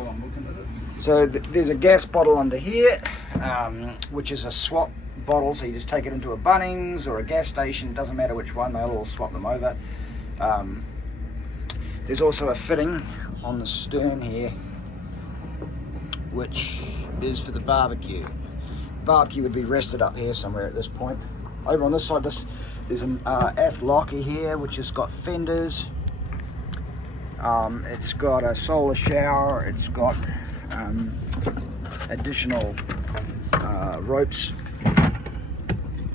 while I'm looking at it. So there's a gas bottle under here, which is a swap bottle. So you just take it into a Bunnings or a gas station. Doesn't matter which one. They'll all swap them over. There's also a fitting on the stern here, which is for the barbecue. Barbecue would be rested up here somewhere at this point. Over on this side, there's an aft locker here, which has got fenders. It's got a solar shower. It's got additional ropes.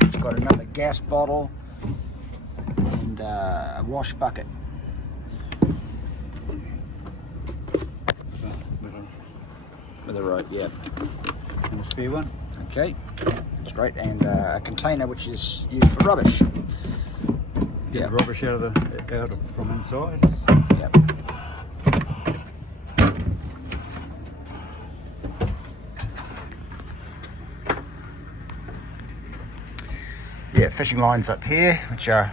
It's got another gas bottle and a wash bucket. With a rope, yeah. And a spare one. Okay, that's great. And a container which is used for rubbish. Get rubbish out of from inside. Yep. Yeah, fishing lines up here, which are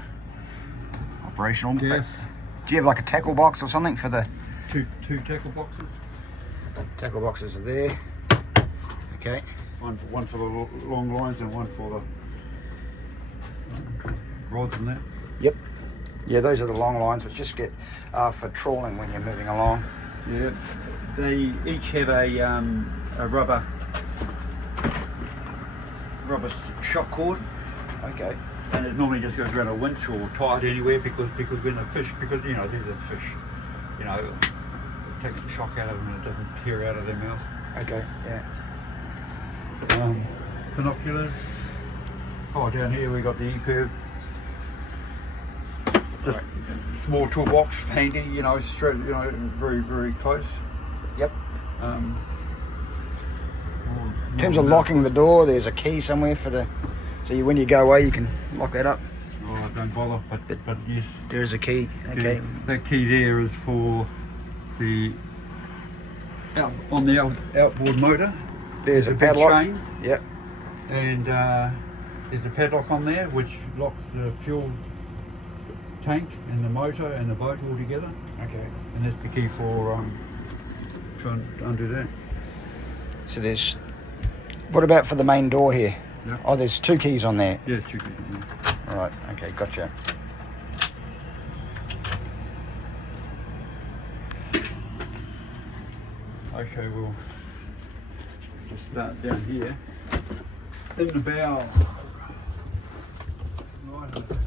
operational. Yeah. Do you have like a tackle box or something for the... Two tackle boxes. Tackle boxes are there. Okay. One for the long lines and one for the rods and that. Yep. Yeah, those are the long lines, which just get for trawling when you're moving along. Yeah. They each have a rubber shock cord. Okay. And it normally just goes around a winch or tied anywhere because when the fish, because you know there's a fish, you know, it takes the shock out of them and it doesn't tear out of their mouth. Okay, yeah. Binoculars. Oh, down here we got the EPIRB. Just small toolbox, handy, you know, straight, you know, very, very close. Yep. In terms of locking the door, there's a key somewhere for the... So when you go away, you can lock that up. Oh, don't bother, but yes. There is a key, okay. Yeah, that key there is for the on the outboard motor. There's a big padlock. chain. Yep. And there's a padlock on there which locks the fuel tank and the motor and the boat all together. Okay. And that's the key for trying to undo that. So there's... What about for the main door here? Yeah. Oh, there's two keys on there. Yeah, two keys on there. All right, okay, gotcha. Okay, we'll just start down here. In the bow. Right in the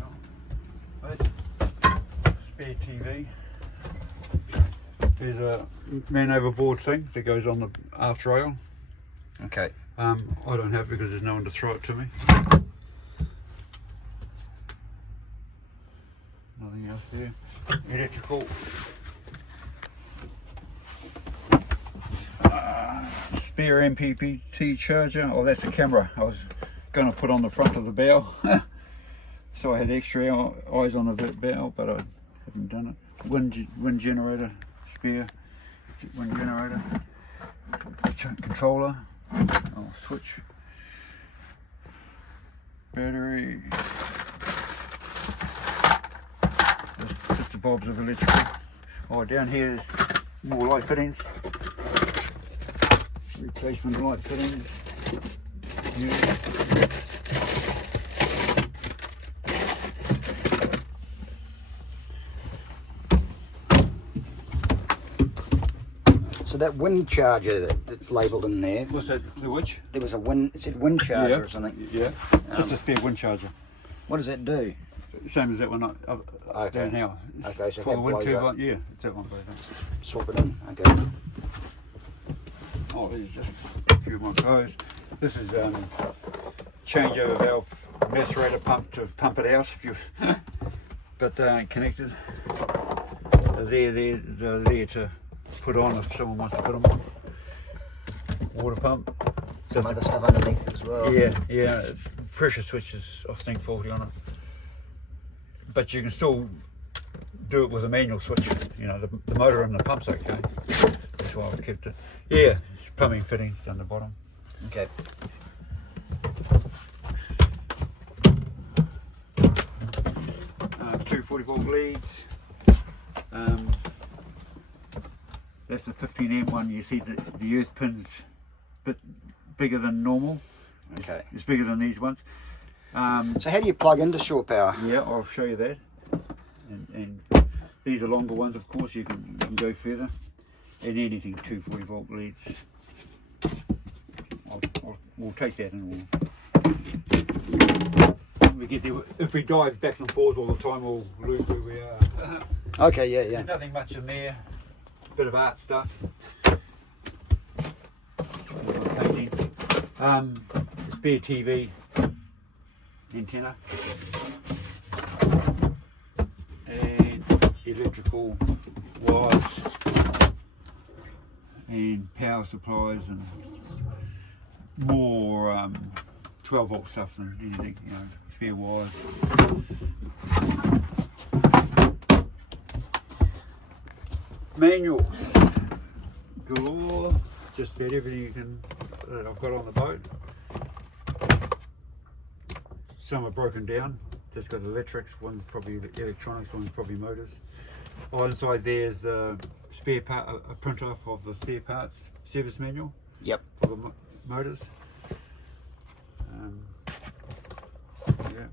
bow. Spare TV. There's a man overboard thing that goes on the aft rail. Okay. I don't have it because there's no one to throw it to me. Nothing else there. Electrical. Spare MPPT charger. Oh, that's a camera I was going to put on the front of the bow. So I had extra eyes on the bow, but I haven't done it. Wind generator, spare wind generator. Controller. Oh, switch. Battery. Just bits and bobs of electrical. Oh, down here is more light fittings. Replacement light fittings. Yeah. So that wind charger that's labelled in there. What's that? The which? There was a wind. It said wind charger or something. Yeah. Just a spare wind charger. What does that do? Same as that one down here. Okay, so if for that the wind blows turbine. up. Yeah, it's that one blows up. Swap it in. Okay. Oh, there's just a few more clothes. This is changeover valve macerator pump to pump it out if you. But they ain't connected. They're there to put on if someone wants to put them on. Water pump. Some other stuff underneath as well. Yeah. Pressure switch is I think faulty on it. But you can still do it with a manual switch. You know, the motor and the pump's okay. That's why I've kept it. Yeah, it's plumbing fittings down the bottom. Okay. 240-volt leads. That's the 15 amp one. You see the earth pin's a bit bigger than normal. Okay. It's bigger than these ones. So how do you plug into shore power? Yeah, I'll show you that. And these are longer ones, of course. You can go further. And anything 240 volt leads. We'll take that and we get there. If we dive back and forth all the time, we'll lose where we are. Okay, yeah. There's nothing much in there. Bit of art stuff. Painting. Spare TV antenna. And electrical wires. And power supplies and more 12 volt stuff than anything, you know, spare wires. Manuals galore, just about everything you can that I've got on the boat. Some are broken down, just got electrics, one's probably electronics, one's probably motors. Oh, inside there's the spare part, a print off of the spare parts service manual. Yep. For the motors. Yeah.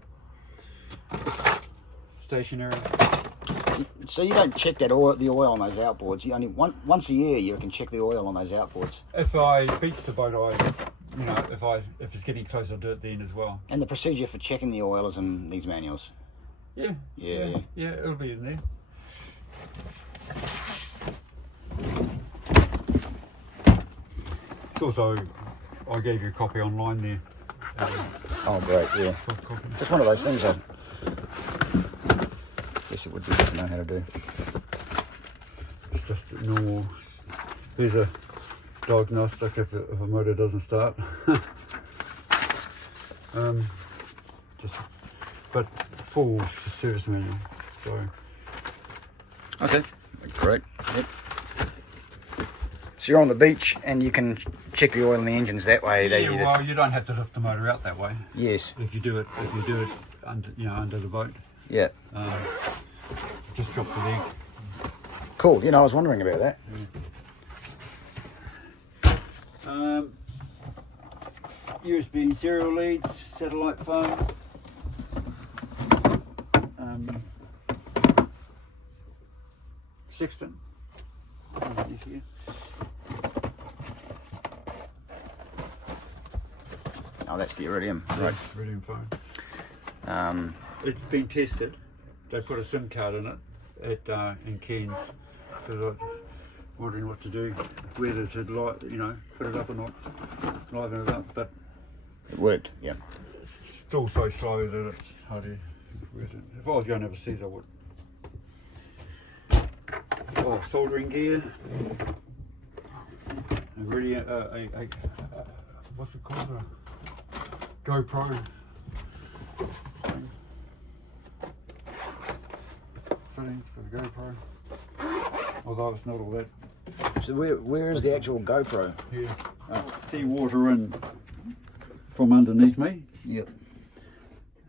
Stationary. So you don't check the oil on those outboards. You only once a year you can check the oil on those outboards. If I beach the boat, if it's getting close, I'll do it then as well. And the procedure for checking the oil is in these manuals. Yeah. Yeah. It'll be in there. It's also, I gave you a copy online there. Oh, great, yeah. Soft copy. Just one of those things I guess it would be good to know how to do. It's just normal. There's a diagnostic if a motor doesn't start. But full service manual. So. Okay, great. Yep. So you're on the beach and you can check the oil in the engines that way. Yeah, you don't have to lift the motor out that way. Yes. If you do it under the boat. Yeah. Just drop the leg. Cool. I was wondering about that. Yeah. USB serial leads, satellite phone. Sextant. Oh, that's the Iridium. Right. Iridium phone. It's been tested. They put a SIM card in it in Cairns. So I was wondering what to do, whether to put it up or not, liven it up. But it worked. Yeah. It's still so slow that it's hardly worth it. If I was going overseas, I would. Oh, soldering gear. Really, what's it called? A GoPro. Fittings for the GoPro. Although it's not all that. So where is the actual GoPro? Here. See water in from underneath me. Yep.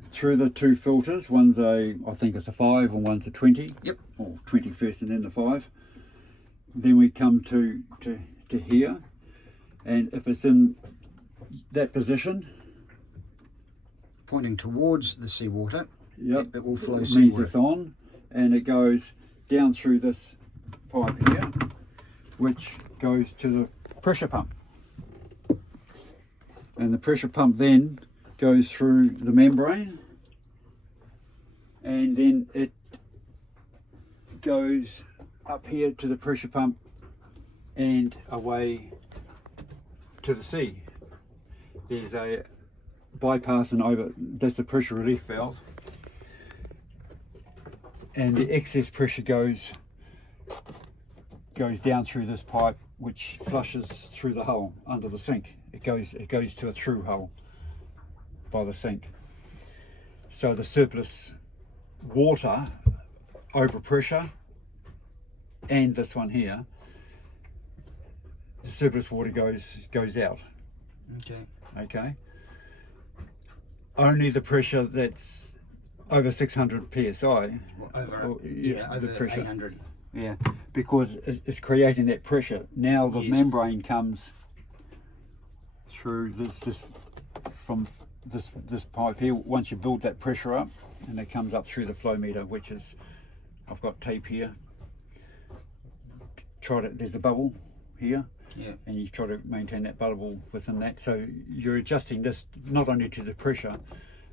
Through the two filters, one's I think it's a 5 and one's a 20. Yep. Or 20 first and then the 5. Then we come to here, and if it's in that position, pointing towards the seawater, yep, it will flow means seawater. it's on, and it goes down through this pipe here, which goes to the pressure pump. And the pressure pump then goes through the membrane, and then it goes up here to the pressure pump and away to the sea. There's a bypass and over, that's the pressure relief valve, and the excess pressure goes down through this pipe, which flushes through the hull under the sink. It goes to a through hull by the sink. So the surplus water over pressure, and this one here, the surplus water goes out. Okay. Only the pressure that's over 600 psi. Over the pressure. 800. Yeah, because it's creating that pressure. Now the Yes. membrane comes through from this pipe here. Once you build that pressure up, and it comes up through the flow meter, which is, I've got tape here. There's a bubble here, Yeah. and you try to maintain that bubble within that. So you're adjusting this not only to the pressure,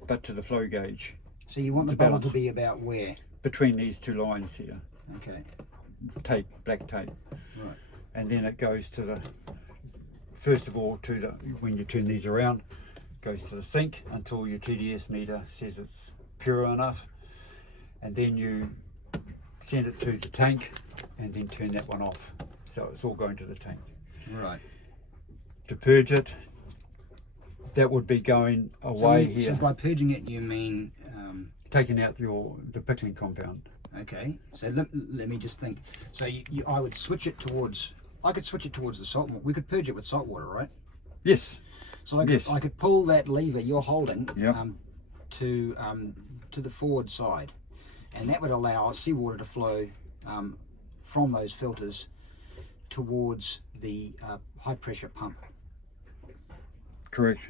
but to the flow gauge So you want the To bubble to balance. be about where? between these two lines here. Okay. Tape, black tape. Right. And then it goes to the, first of all, when you turn these around, goes to the sink until your TDS meter says it's pure enough, and then you send it to the tank and then turn that one off. So it's all going to the tank. Right. To purge it, that would be going away So here, by purging it, you mean taking out the pickling compound. okay. So let me just think. So I would switch it towards. I could switch it towards the salt. We could purge it with salt water, right? Yes. So I Yes. could pull that lever you're holding Yep. to the forward side, and that would allow seawater to flow from those filters towards the high pressure pump. Correct.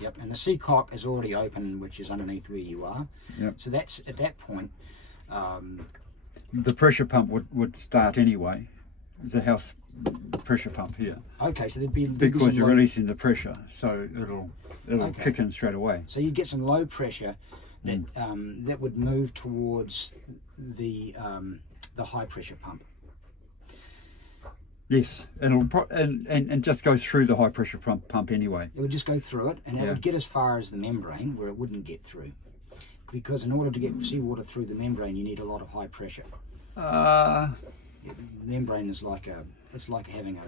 Yep, and the sea cock is already open, which is underneath where you are. Yep. So that's at that point. The pressure pump would start anyway. The house pressure pump here, Okay, so there'd be because some you're low, releasing the pressure, so it'll Okay. kick in straight away. so you get some low pressure that that would move towards the high pressure pump. Yes, and just go through the high pressure pump anyway. It would just go through it, and it Yeah. would get as far as the membrane, where it wouldn't get through. Because in order to get seawater through the membrane, you need a lot of high pressure. Membrane is like having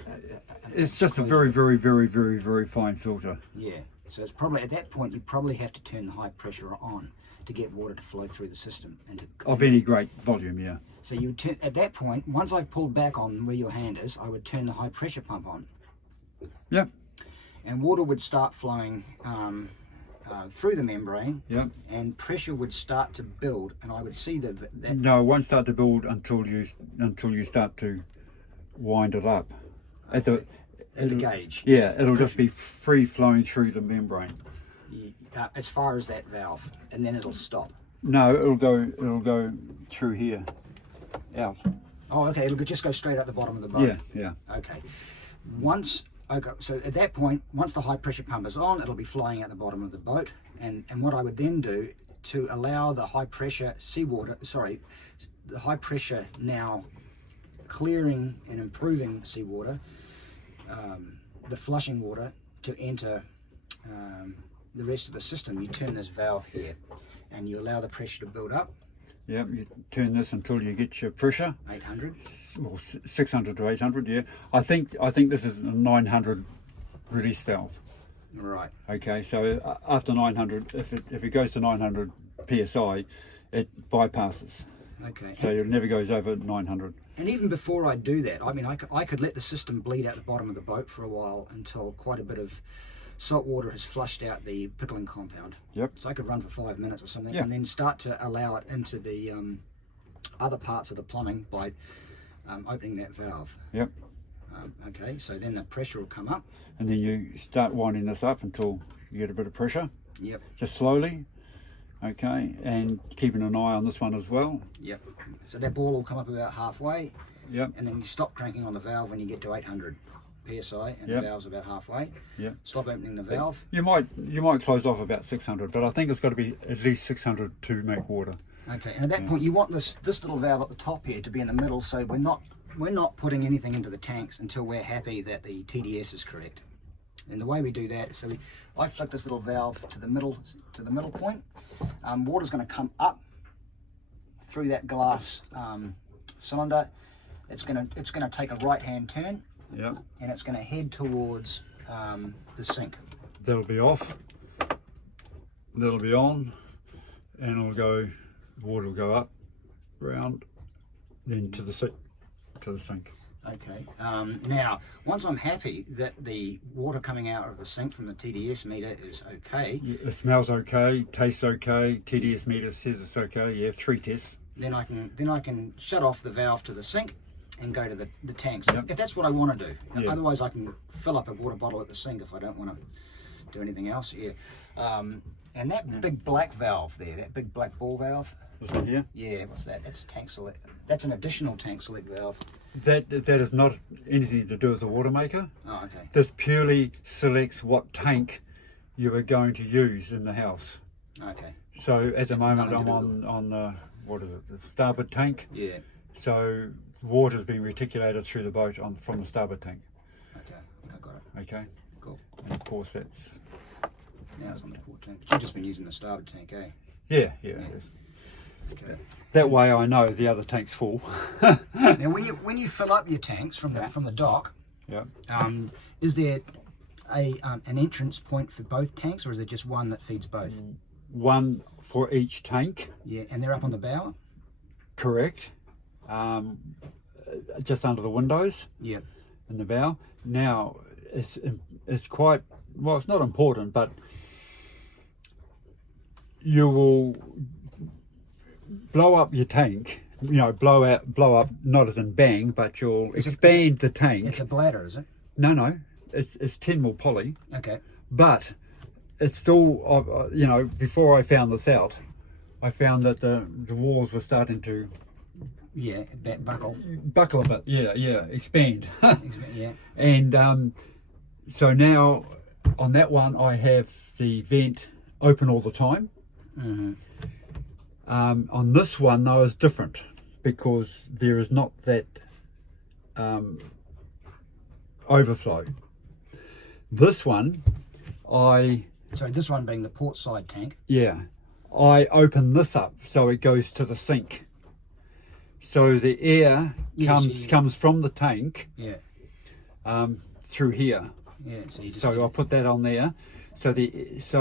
It's just a closed- very, very, very, very, very fine filter. Yeah, so it's probably at that point you probably have to turn the high pressure on to get water to flow through the system and to. Of any great volume, yeah. So you turn at that point. Once I've pulled back on where your hand is, I would turn the high pressure pump on, Yep, and water would start flowing through the membrane, yep. and pressure would start to build, and I would see that. No, it won't start to build until you start to wind it up. At the gauge. Yeah, it'll just be free flowing through the membrane. As far as that valve, and then it'll stop. No, it'll go through here, out. Oh, okay. It'll just go straight out the bottom of the boat. Yeah. Okay. So at that point, once the high pressure pump is on, it'll be flying out the bottom of the boat. And what I would then do to allow the high pressure the high pressure now clearing and improving seawater, the flushing water to enter the rest of the system, you turn this valve here and you allow the pressure to build up, Yep, you turn this until you get your pressure, 800. or 600 to 800, yeah. I think this is a 900 release valve. Right. Okay, so after 900, if it goes to 900 psi, it bypasses. Okay. So it never goes over 900. And even before I do that, I mean, I could let the system bleed out the bottom of the boat for a while until quite a bit of salt water has flushed out the pickling compound. Yep. So I could run for 5 minutes or something, Yeah. and then start to allow it into the other parts of the plumbing by opening that valve. Yep. Okay, so then the pressure will come up. And then you start winding this up until you get a bit of pressure, Yep. just slowly. Okay, and keeping an eye on this one as well. Yep. So that ball will come up about halfway, Yep. and then you stop cranking on the valve when you get to 800 psi, and Yep. the valve's about halfway. Yep. Stop opening the valve. You might close off about 600, but I think it's got to be at least 600 to make water. Okay, and at that point you want this little valve at the top here to be in the middle, so we're not putting anything into the tanks until we're happy that the TDS is correct. And the way we do that is I flick this little valve to the middle point. Water's going to come up through that glass cylinder. It's going to take a right hand turn, Yep. and it's going to head towards the sink. That'll be off. That'll be on, and it'll go. Water will go up, round, then to the sink. Okay. Now, once I'm happy that the water coming out of the sink from the TDS meter is okay, It smells okay, tastes okay. TDS meter says it's okay. Yeah, 3 tests. then I can shut off the valve to the sink, and go to the tanks. Yep. If that's what I want to do. Yeah. Otherwise, I can fill up a water bottle at the sink if I don't want to do anything else. Yeah. And that big black valve there, that big black ball valve. This one here. Yeah, what's that? That's tank select. That's an additional tank select valve. That is not anything to do with the water maker. Oh, okay. This purely selects what tank you are going to use in the house. Okay. So at the moment nothing I'm to do on what is it, the starboard tank. Yeah. So water's being reticulated through the boat from the starboard tank. Okay. I got it. Okay. Cool. And of course that's Now it's on the port tank. But you've just been using the starboard tank, eh? yeah. It's- Okay. That way I know the other tank's full. Now, when you fill up your tanks from the dock, Yeah. is there an entrance point for both tanks, or is there just one that feeds both? One for each tank. Yeah, and they're up on the bow. Correct. Just under the windows Yeah. in the bow. Now it's quite well. It's not important, but you will blow up your tank. You know, blow up, not as in bang, but you'll expand the tank. It's a bladder, is it? No, it's 10 mil poly, Okay. but it's still. You know, before I found this out, I found that the walls were starting to Yeah, that buckle. buckle a bit. Yeah, expand. Yeah. And so now on that one I have the vent open all the time. Mm-hmm. On this one though is different because there is not that overflow. This one Sorry, this one being the port side tank. I open this up so it goes to the sink. So the air comes from the tank Yeah. through here. Yeah. So you just So I'll put that on there. So this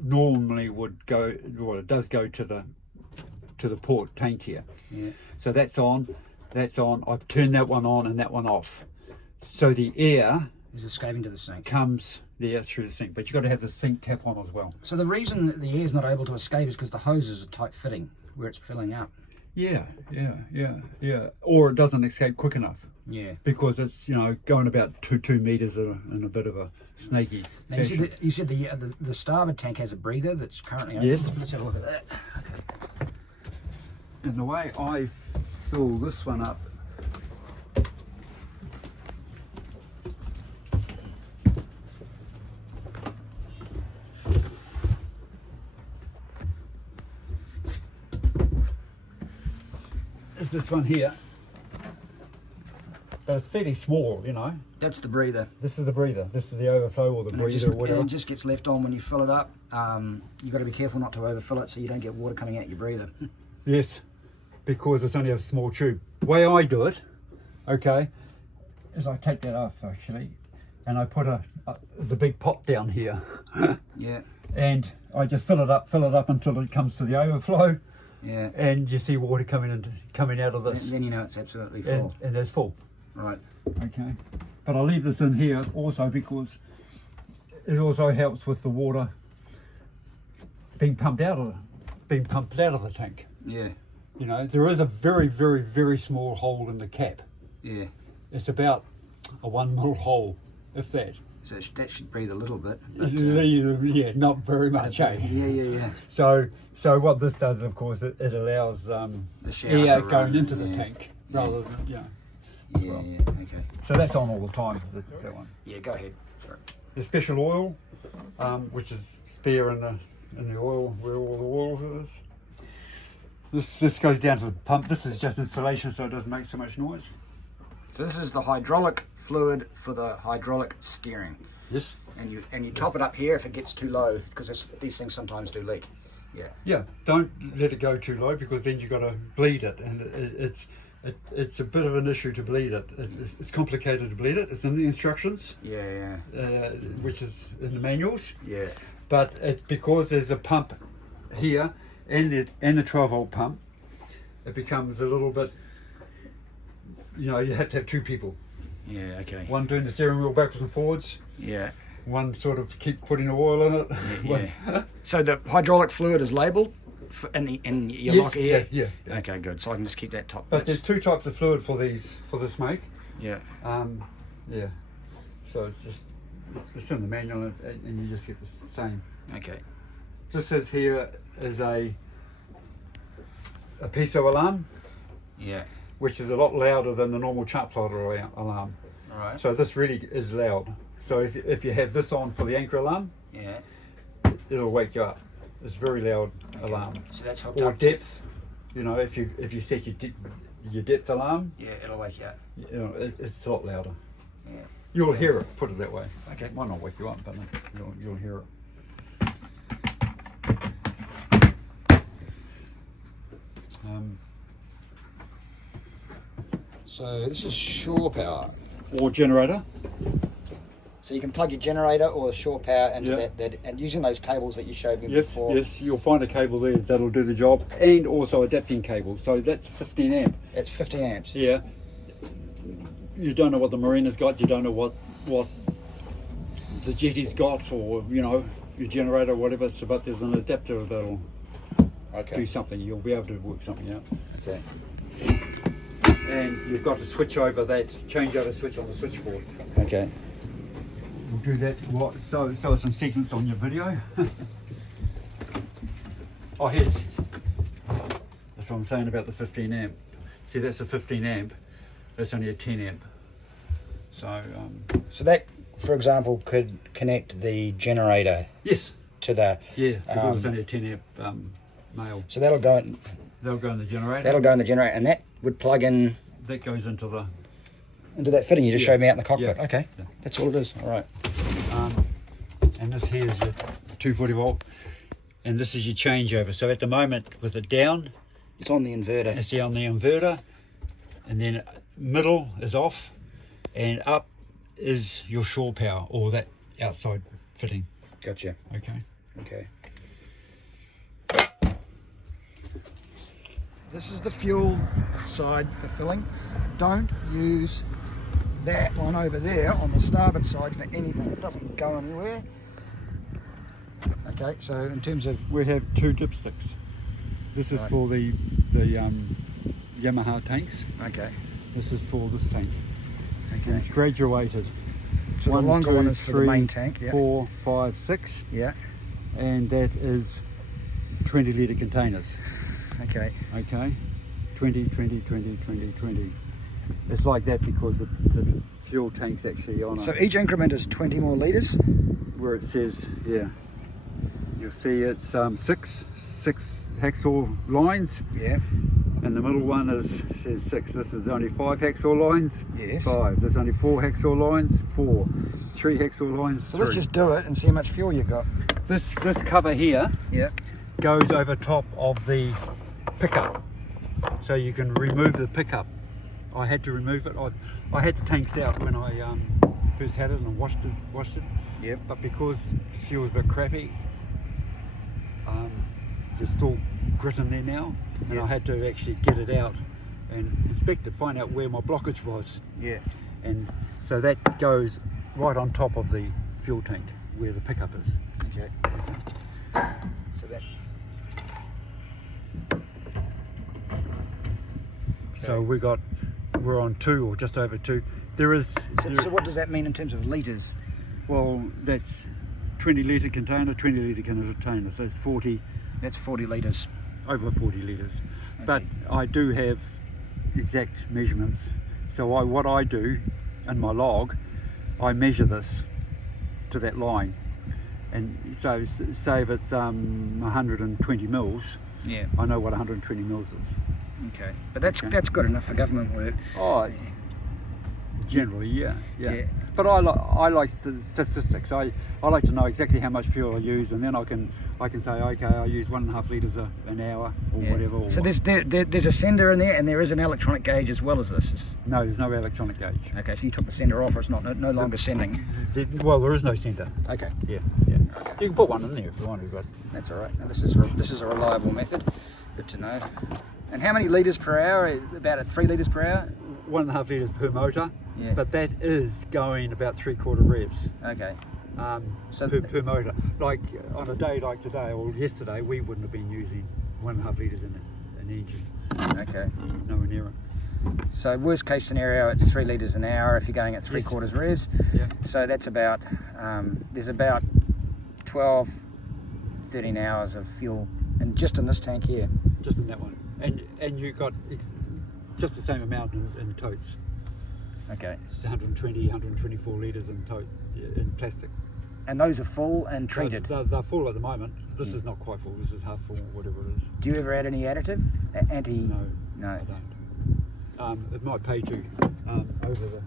normally would go. Well, it does go to the port tank here. Yeah. So that's on. I've turned that one on and that one off. So the air is escaping to the sink. comes there through the sink, but you've got to have the sink tap on as well. So the reason that the air is not able to escape is because the hoses are tight fitting where it's filling up. Yeah. Or it doesn't escape quick enough Yeah. because it's going about 2 meters in a bit of a snaky Now fashion. you said the starboard tank has a breather that's currently open. Yes. Let's have a look at that. Okay. And the way I fill this one up, is this one here. But it's fairly small, That's the breather. This is the breather. This is the overflow or the And breather or whatever. it just gets left on when you fill it up. You've got to be careful not to overfill it so you don't get water coming out your breather. Yes, because it's only a small tube. The way I do it, okay, is I take that off actually, and I put the big pot down here, Yeah. and I just fill it up until it comes to the overflow, Yeah. and you see water coming out of this, Then you know it's absolutely full. and that's full. Right. Okay, but I leave this in here also because it also helps with the water being pumped out of the tank. Yeah. There is a very, very, very small hole in the cap. Yeah. It's about a 1 mil hole, if that. So that should breathe a little bit. Yeah, not very much, eh? Yeah. So what this does, of course, it allows The shower air to run, going into the yeah. tank rather than, Yeah. well. Yeah. Okay. So that's on all the time, that one. Yeah. Go ahead. Sorry. The special oil, which is spare in the oil, where all the oil is. This goes down to the pump. This is just insulation, so it doesn't make so much noise. So this is the hydraulic fluid for the hydraulic steering, Yes. and you top it up here if it gets too low because these things sometimes do leak. Yeah. Yeah, don't let it go too low because then you've got to bleed it, and it's a bit of an issue to bleed it. It's complicated to bleed it. It's in the instructions, Yeah. which is in the manuals, Yeah. but because there's a pump here and the 12-volt pump, it becomes a little bit. You have to have 2 people. Yeah. Okay. One doing the steering wheel backwards and forwards. Yeah. One sort of keep putting the oil in it. Yeah. So the hydraulic fluid is labelled. in your Yes, locker here? yeah. Okay, good. So I can just keep that top. But there's two types of fluid for this make. Yeah. Yeah. So it's in the manual, and you just get the same. Okay. This is here is a PISO alarm, Yeah. which is a lot louder than the normal chart plotter alarm. All right. So this really is loud. So if you have this on for the anchor alarm, Yeah. it'll wake you up. It's a very loud alarm. So that's hooked Or up. to- depth. You know, if you set your depth alarm, Yeah, it'll wake you up. you know, it's a lot louder. Yeah. You'll hear it. Put it that way. Okay. It might not wake you up, but you'll hear it. So this is shore power. Or generator. So you can plug your generator or shore power into Yeah. that, and using those cables that you showed me Yes, before. yes. You'll find a cable there that'll do the job, and also adapting cable. So that's 15 amp. That's 50 amps. Yeah. You don't know what the Marina's got. You don't know what the Jetty's got, or you know your generator, whatever. So, but there's an adapter that'll do Okay. something. You'll be able to work something out. Okay. And you've got to switch over that changeover switch on the switchboard. Okay. We'll do that. So it's in sequence on your video. Oh, here's. That's what I'm saying about the 15 amp. See, that's a 15 amp. That's only a 10 amp. So So that, for example, could connect the generator yes, to the. yeah, because it's Um, only a 10 amp male. So that'll go in. They'll go in the generator. That'll go in the generator, and that would plug in That goes into the. into that fitting you just Yeah. showed me out in the cockpit. Yeah. Okay. Yeah. That's all it is. All right. And this here is your 240 volt, and this is your changeover. So at the moment, with it down, It's on the inverter. it's on the inverter, and then middle is off, and up is your shore power or that outside fitting. Gotcha. Okay. Okay. This is the fuel side for filling. Don't use that one over there on the starboard side for anything. It doesn't go anywhere. Okay, so in terms of We have two dipsticks. This is Right. for the Yamaha tanks. okay, This is for this tank. And okay. it's graduated. So the longer one is for the main tank. Yeah. 4, 5, 6, Yeah. and that is 20 litre containers. Okay. Okay, 20, 20, 20, 20, 20. It's like that because the fuel tank's actually on So it. each increment is 20 more litres. Where it says, yeah, you'll see it's six hacksaw lines, Yeah. and the middle one says 6. This is only 5 hacksaw lines. Yes. 5. There's only 4 hacksaw lines. 4. 3 hacksaw lines. So let's 3. just do it and see how much fuel you got. This cover here Yeah. goes over top of the pickup, so you can remove the pickup. I had to remove it. I had the tanks out when I first had it and washed it. Yep. But because the fuel's a bit crappy, there's still grit in there now, and Yep. I had to actually get it out and inspect it, find out where my blockage was, Yeah. and so that goes right on top of the fuel tank where the pickup is. Okay. So that. So we're on 2 or just over 2. There is. So what does that mean in terms of litres? Well, that's 20 litre container, 20 litre container. So it's 40, That's 40 litres. over 40 litres. Okay. But I do have exact measurements. So what I do in my log, I measure this to that line. And so say if it's 120 mils, Yeah. I know what 120 mils is. Okay. But that's Okay. that's good enough for government work. Oh, generally, yeah. Yeah. But I like statistics. I like to know exactly how much fuel I use, and then I can say, okay, I use 1.5 litres an hour or Yeah. whatever. Or So there's a sender in there, and there is an electronic gauge as well as this. no, there's no electronic gauge. Okay, so you took the sender off, or it's no longer sending. Well, there is no centre. Okay, Yeah. You can put one in there if you want to, but that's all right. Now this is a reliable method. Good to know. And how many litres per hour? About 3 litres per hour. 1.5 litres per motor. Yeah. But that is going about 3/4 revs Okay. So per motor. Like on a day like today or yesterday, we wouldn't have been using 1.5 litres in an engine. Okay. Nowhere near it. So worst case scenario, it's 3 litres an hour if you're going at 3/4 revs. Yeah. So that's about, there's about 12, 13 hours of fuel, and just in this tank here. Just in that one. And you got just the same amount in totes. Okay. It's 120, 124 litres in tote, in plastic. And those are full and treated. They're full at the moment. This is not quite full. This is half full, whatever it is. Do you ever add any additive? No, No. I don't. It might pay to over the,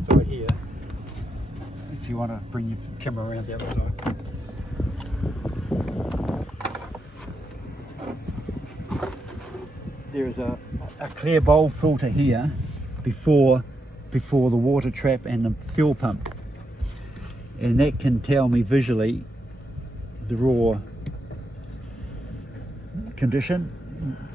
side here. If you want to bring your camera around the other side. There is a clear bowl filter here before the water trap and the fuel pump, and that can tell me visually the raw condition.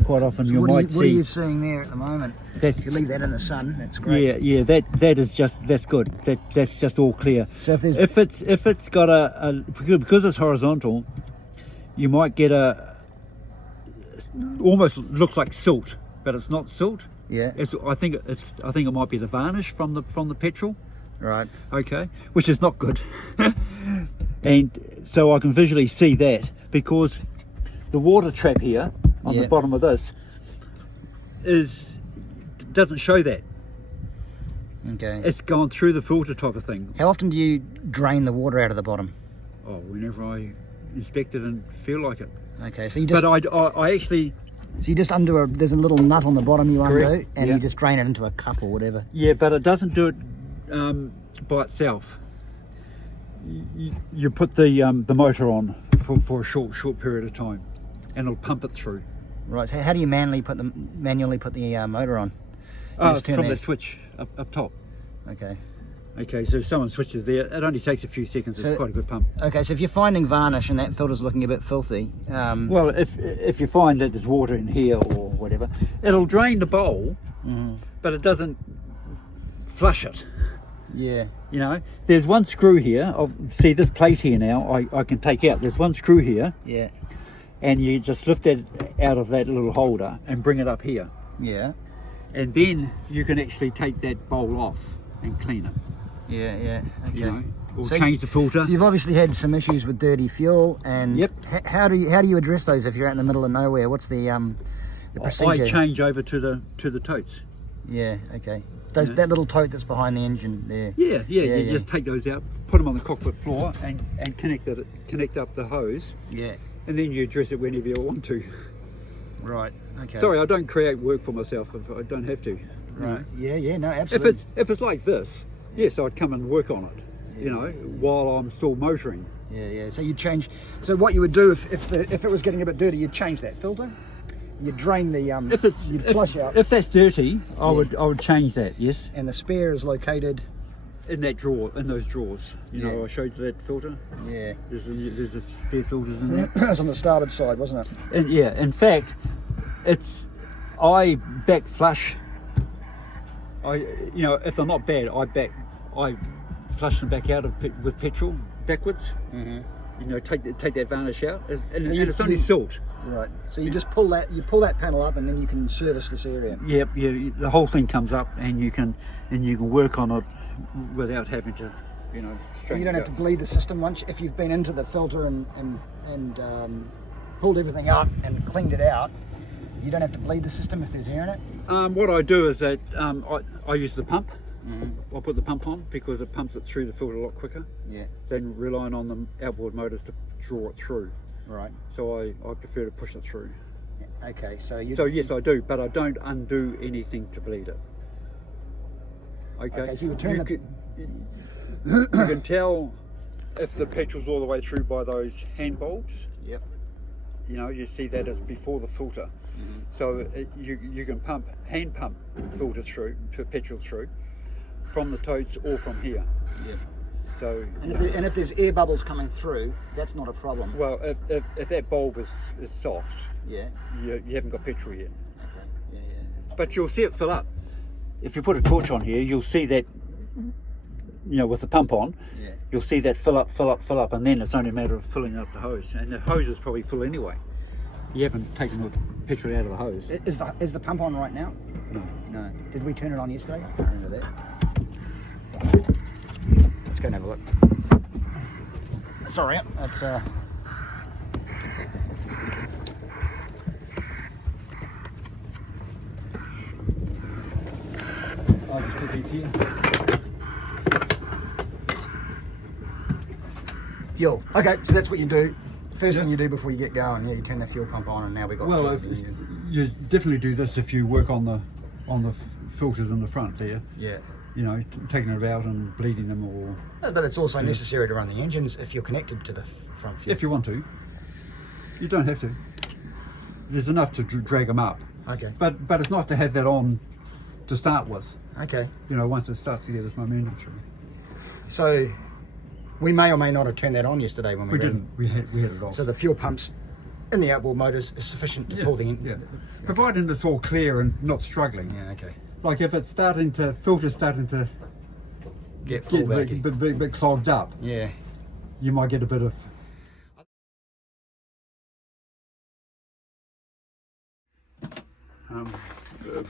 Quite often So you what might see. What are you seeing there at the moment? That's, If you leave that in the sun, that's great. yeah, that's good. That's just all clear. So if there's If it's got because it's horizontal, you might get almost looks like silt, but it's not silt. yeah, I think it might be the varnish from the petrol. right. Okay, which is not good. And so I can visually see that, because the water trap here on Yeah. the bottom of this doesn't show that. Okay. It's gone through the filter type of thing. How often do you drain the water out of the bottom? Oh, whenever I inspect it and feel like it. Okay, so you just But I actually, undo there's a little nut on the bottom you undo, Correct, and yeah. you just drain it into a cup or whatever. yeah, but it doesn't do it by itself. You put the motor on for a short period of time, and it'll pump it through. Right. So how do you manually put the motor on? You just turn From that- the switch up top. Okay. Okay, so if someone switches there, it only takes a few seconds. So- It's quite a good pump. Okay. So if you're finding varnish and that filter's looking a bit filthy, Well, if you find that there's water in here or whatever, it'll drain the bowl, but it doesn't flush it. yeah. You know, there's one screw here. See this plate here now, I can take out. There's one screw here, Yeah. and you just lift it out of that little holder and bring it up here. Yeah. And then you can actually take that bowl off and clean it, Yeah. Yeah. Okay. you know, or So change the filter. So you've obviously had some issues with dirty fuel, and Yep. how do you address those if you're out in the middle of nowhere? What's the procedure? I change over to the totes. Yeah. Okay. Those, Yeah. that little tote that's behind the engine there. Yeah, you yeah. just take those out, put them on the cockpit floor, and connect up the hose, Yeah. and then you address it whenever you want to. Right. Okay. Sorry, I don't create work for myself if I don't have to. you know. Right. Yeah. Yeah. No. If Absolutely. it's like this, yes, I'd come and work on it, you know, while I'm still motoring. Yeah. Yeah. So you change. So what you would do if it was getting a bit dirty, you'd change that filter. You'd drain the you'd flush out, If that's dirty, I would change that. Yes, and the spare is located. in those drawers. You know, Yeah. I showed you that filter. Yeah. There's the spare filters in there. It was on the starboard side, wasn't it? And yeah, in fact, I back flush. If they're not bad, I flush them back out with petrol backwards. Mm-hmm. You know, take that varnish out, and you- it's only you- silt. Right. So you just pull that panel up, and then you can service this area. Yep, yeah, the whole thing comes up, and you can work on it without having to, straighten You don't it have to out. bleed the system if you've been into the filter and pulled everything up and cleaned it out. You don't have to bleed the system if there's air in it. What I do is that I use the pump. I put the pump on because it pumps it through the filter a lot quicker Yeah. than relying on the outboard motors to draw it through. Right. So I prefer to push it through. Okay. So you. So yes, I do, but I don't undo anything to bleed it. Okay. Okay. So you would turn the. You can tell if the petrol's all the way through by those hand bulbs. Yep. You know, you see that as before the filter. So you can hand pump filter through, petrol through, from the totes or from here. Yep. So, And if there's air bubbles coming through, that's not a problem. well, if that bulb is soft, Yeah. you haven't got petrol yet. Okay. Yeah. Yeah. But you'll see it fill up. If you put a torch on here, you'll see that, with the pump on, Yeah. you'll see that fill up, and then it's only a matter of filling up the hose. And the hose is probably full anyway. You haven't taken the petrol out of the hose. Is the pump on right now? No. No. Did we turn it on yesterday? I can't remember that. Let's go and have a look. Sorry, it's I'll just put these here. fuel. Okay, so that's what you do. First thing you do before you get going, yeah, you turn the fuel pump on, and now we've got fuel in the engine. You definitely do this if you work on the filters in the front there. Yeah. You know, taking it out and bleeding them, or But it's also necessary to run the engines if you're connected to the front fuel. if you want to. You don't have to. There's enough to drag them up. Okay. But it's nice to have that on to start with. Okay. You know, once it starts to get this momentum through. So we may or may not have turned that on yesterday when we ran. Didn't. We had it off. So the fuel pumps in the outboard motors is sufficient to pull the engine. Yeah. Providing it's all clear and not struggling. Yeah. Okay. Like if it's filter's starting to Get full back. a bit clogged up, Yeah. you might get a bit of.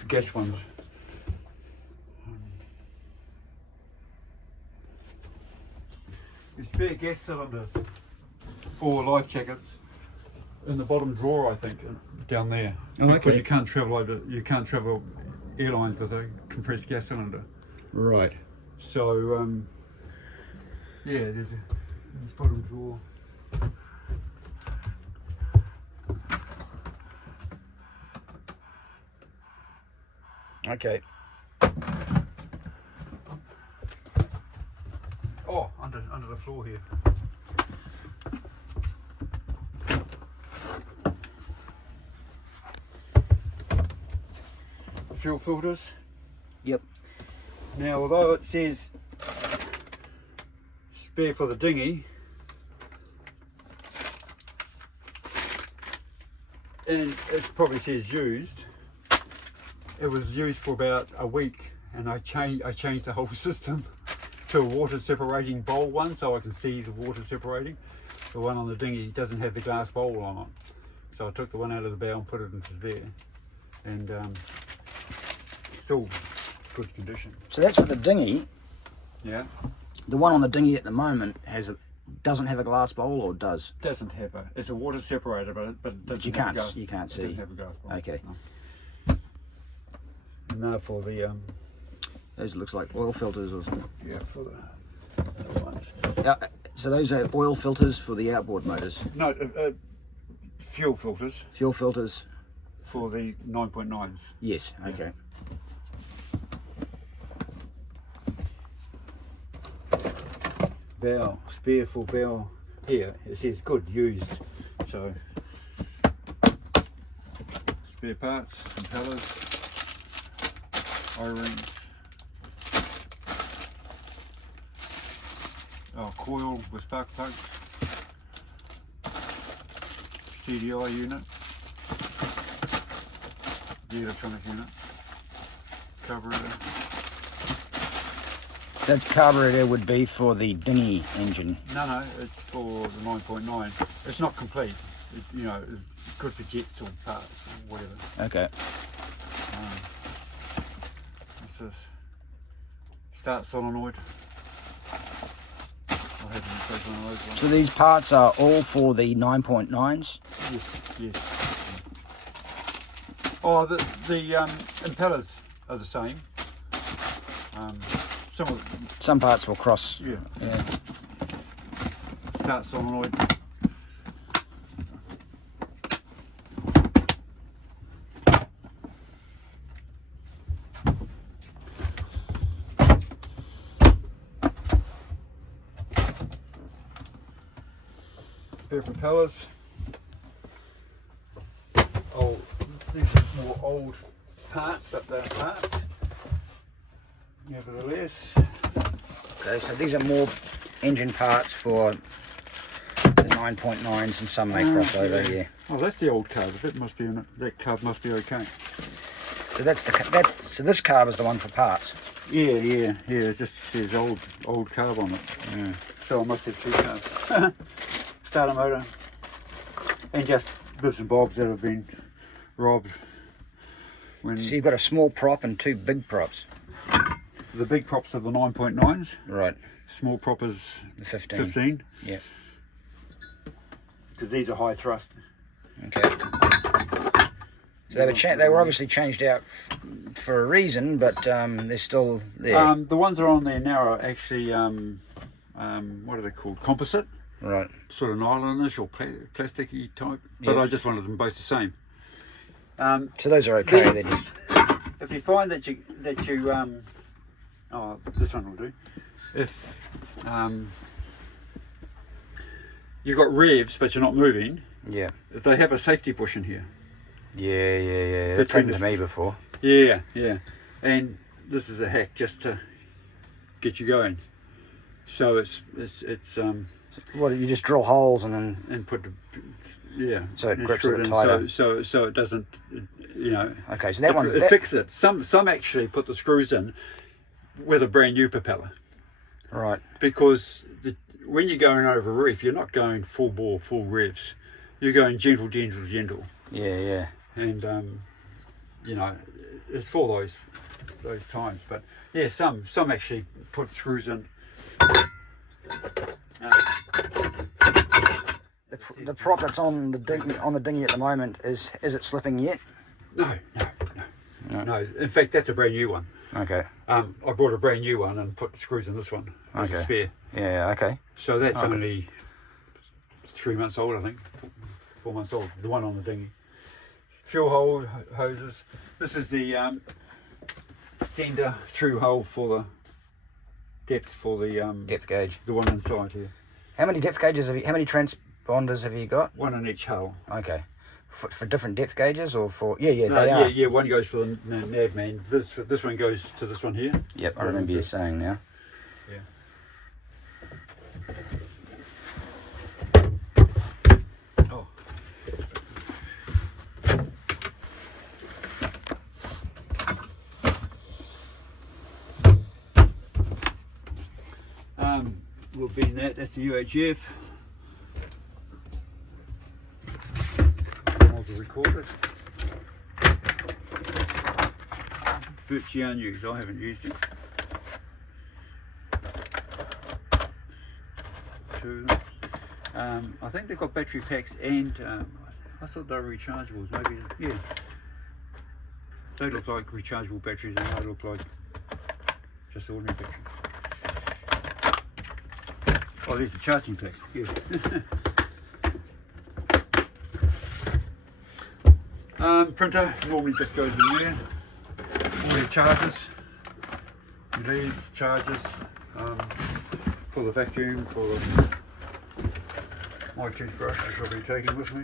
Gas ones. Spare gas cylinders for life jackets in the bottom drawer, I think, down there. Oh, okay. Because you can't travel airlines with a compressed gas cylinder. Right. So yeah, there's this bottom drawer. Okay. Oh, under the floor here. Fuel filters. Yep. Now, although it says spare for the dinghy, and it probably says used, it was used for about a week, and I changed the whole system to a water separating bowl one, so I can see the water separating. The one on the dinghy doesn't have the glass bowl on it, so I took the one out of the bow and put it into there, and still good condition. So that's for the dinghy. Yeah. The one on the dinghy at the moment doesn't have a glass bowl, or does? Doesn't have it's a water separator, but it doesn't You have can't a glass, you can't it see. doesn't have a glass bowl. Okay. No. And now for the Those looks like oil filters or something. yeah, for the other ones. So those are oil filters for the outboard motors. No, fuel filters Fuel filters. for the 9.9s. Yes. Okay. Bow, spare for bow. Here it says good used, so spare parts, impellers, O-rings, coil with spark plugs, CDI unit, the electronic unit, carburetor. That carburetor would be for the dinghy engine. No, it's for the 9.9. It's not complete. You know, it's good for jets or parts or whatever. Okay. What's this? Start solenoid. I'll have to replace one of those ones. So these parts are all for the 9.9s? Yes. Oh, the impellers are the same. Some parts will cross. Yeah. Yeah. Start solenoid. Spare propellers. Oh, these are more old parts, but they're parts. Nevertheless. Okay, so these are more engine parts for the 9.9s, and some may cross over. Yeah. Oh, that's the old carb. That must be in it. That carb must be okay. So so this carb is the one for parts. Yeah. It just says old carb on it. Yeah. So I must have 2 carbs. Starter motor, and just bits and bobs that have been robbed. When So you've got a small prop and 2 big props. the big props are the 9.9s, Right. small prop is The 15. 15, Yeah. because these are high thrust. Okay. So they were obviously changed out for a reason, but they're still there. The ones that are on there now are actually what are they called? Composite, Right. sort of nylonish or plasticky type. But Yeah. I just wanted them both the same. So those are okay. These- They're just, If you find that you oh, this one will do. If you've got revs but you're not moving, yeah. they have a safety bush in here. Yeah. That's Between happened to the- me before. Yeah. And this is a hack just to get you going. So it's What, you just drill holes and then... and put the So it and grips screw it in tighter. so it doesn't, you know. Okay, so that one's... It fixes it. Some actually put the screws in with a brand new propeller, Right. because when you're going over a reef, you're not going full bore, full revs. You're going gentle, Yeah. and you know, it's for those times. But yeah, some actually put screws in. The prop that's on the dinghy at the moment, is it slipping yet? No. In fact, that's a brand new one. Okay. I bought a brand new one and put screws in this one as a spare. Yeah, okay. So that's only 3 months old, I think. 4 months old. The one on the dinghy. Fuel hoses. This is the sender through hole for the depth for the Depth gauge. the one inside here. How many depth gauges have you, how many transponders have you got? One in each hull. Okay. For different depth gauges or for... Yeah, No, they are. yeah. One goes for the Navman. This one goes to this one here. Yep, I remember you saying now. Yeah. Oh. Will be in that. That's the UHF. All the recorders. Virtually unused. I haven't used it. 2 of them. I think they've got battery packs, and I thought they were rechargeables. Maybe, yeah. They look like rechargeable batteries, and they look like just ordinary batteries. Oh, there's the charging pack. Yeah. Printer normally just goes in there. All your chargers, your leads, chargers, for the vacuum, for my toothbrush, which I'll be taking with me.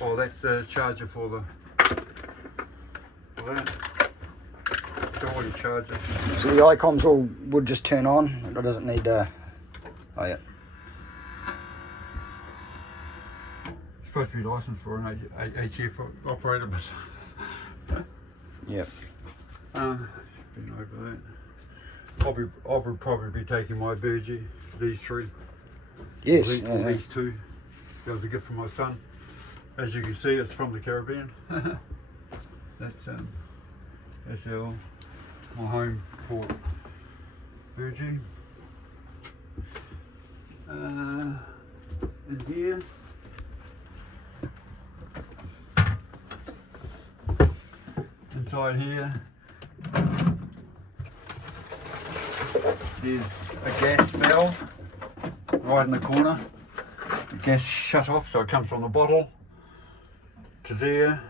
Oh, that's the charger for that. So all your chargers. So the iComs would just turn on. It doesn't need... Oh, yeah. Supposed to be licensed for an HF operator, but Yep. been over that. I'll probably be taking my Burgie, these 3. Yes. These 2. That was a gift from my son. As you can see, it's from the Caribbean. That's my home port Burgie. In here. Inside here, there's a gas valve right in the corner. The gas shut off, so it comes from the bottle to there.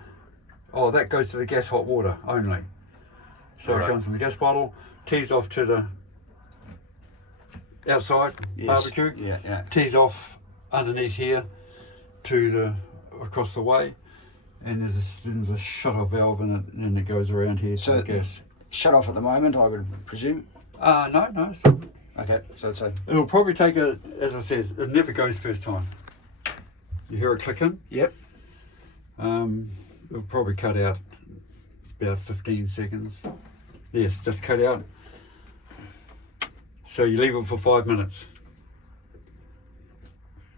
Oh, that goes to the gas hot water only. So Right. it comes from the gas bottle, tees off to the outside barbecue, Yeah. tees off underneath here to the across the way. And there's a shut-off valve in it, and it goes around here So to the gas. Shut off at the moment, I would presume. No. Okay, so it's a... It'll probably take as I says, it never goes first time. You hear it clicking. Yep. It'll probably cut out about 15 seconds. Yes, just cut out. So you leave it for 5 minutes.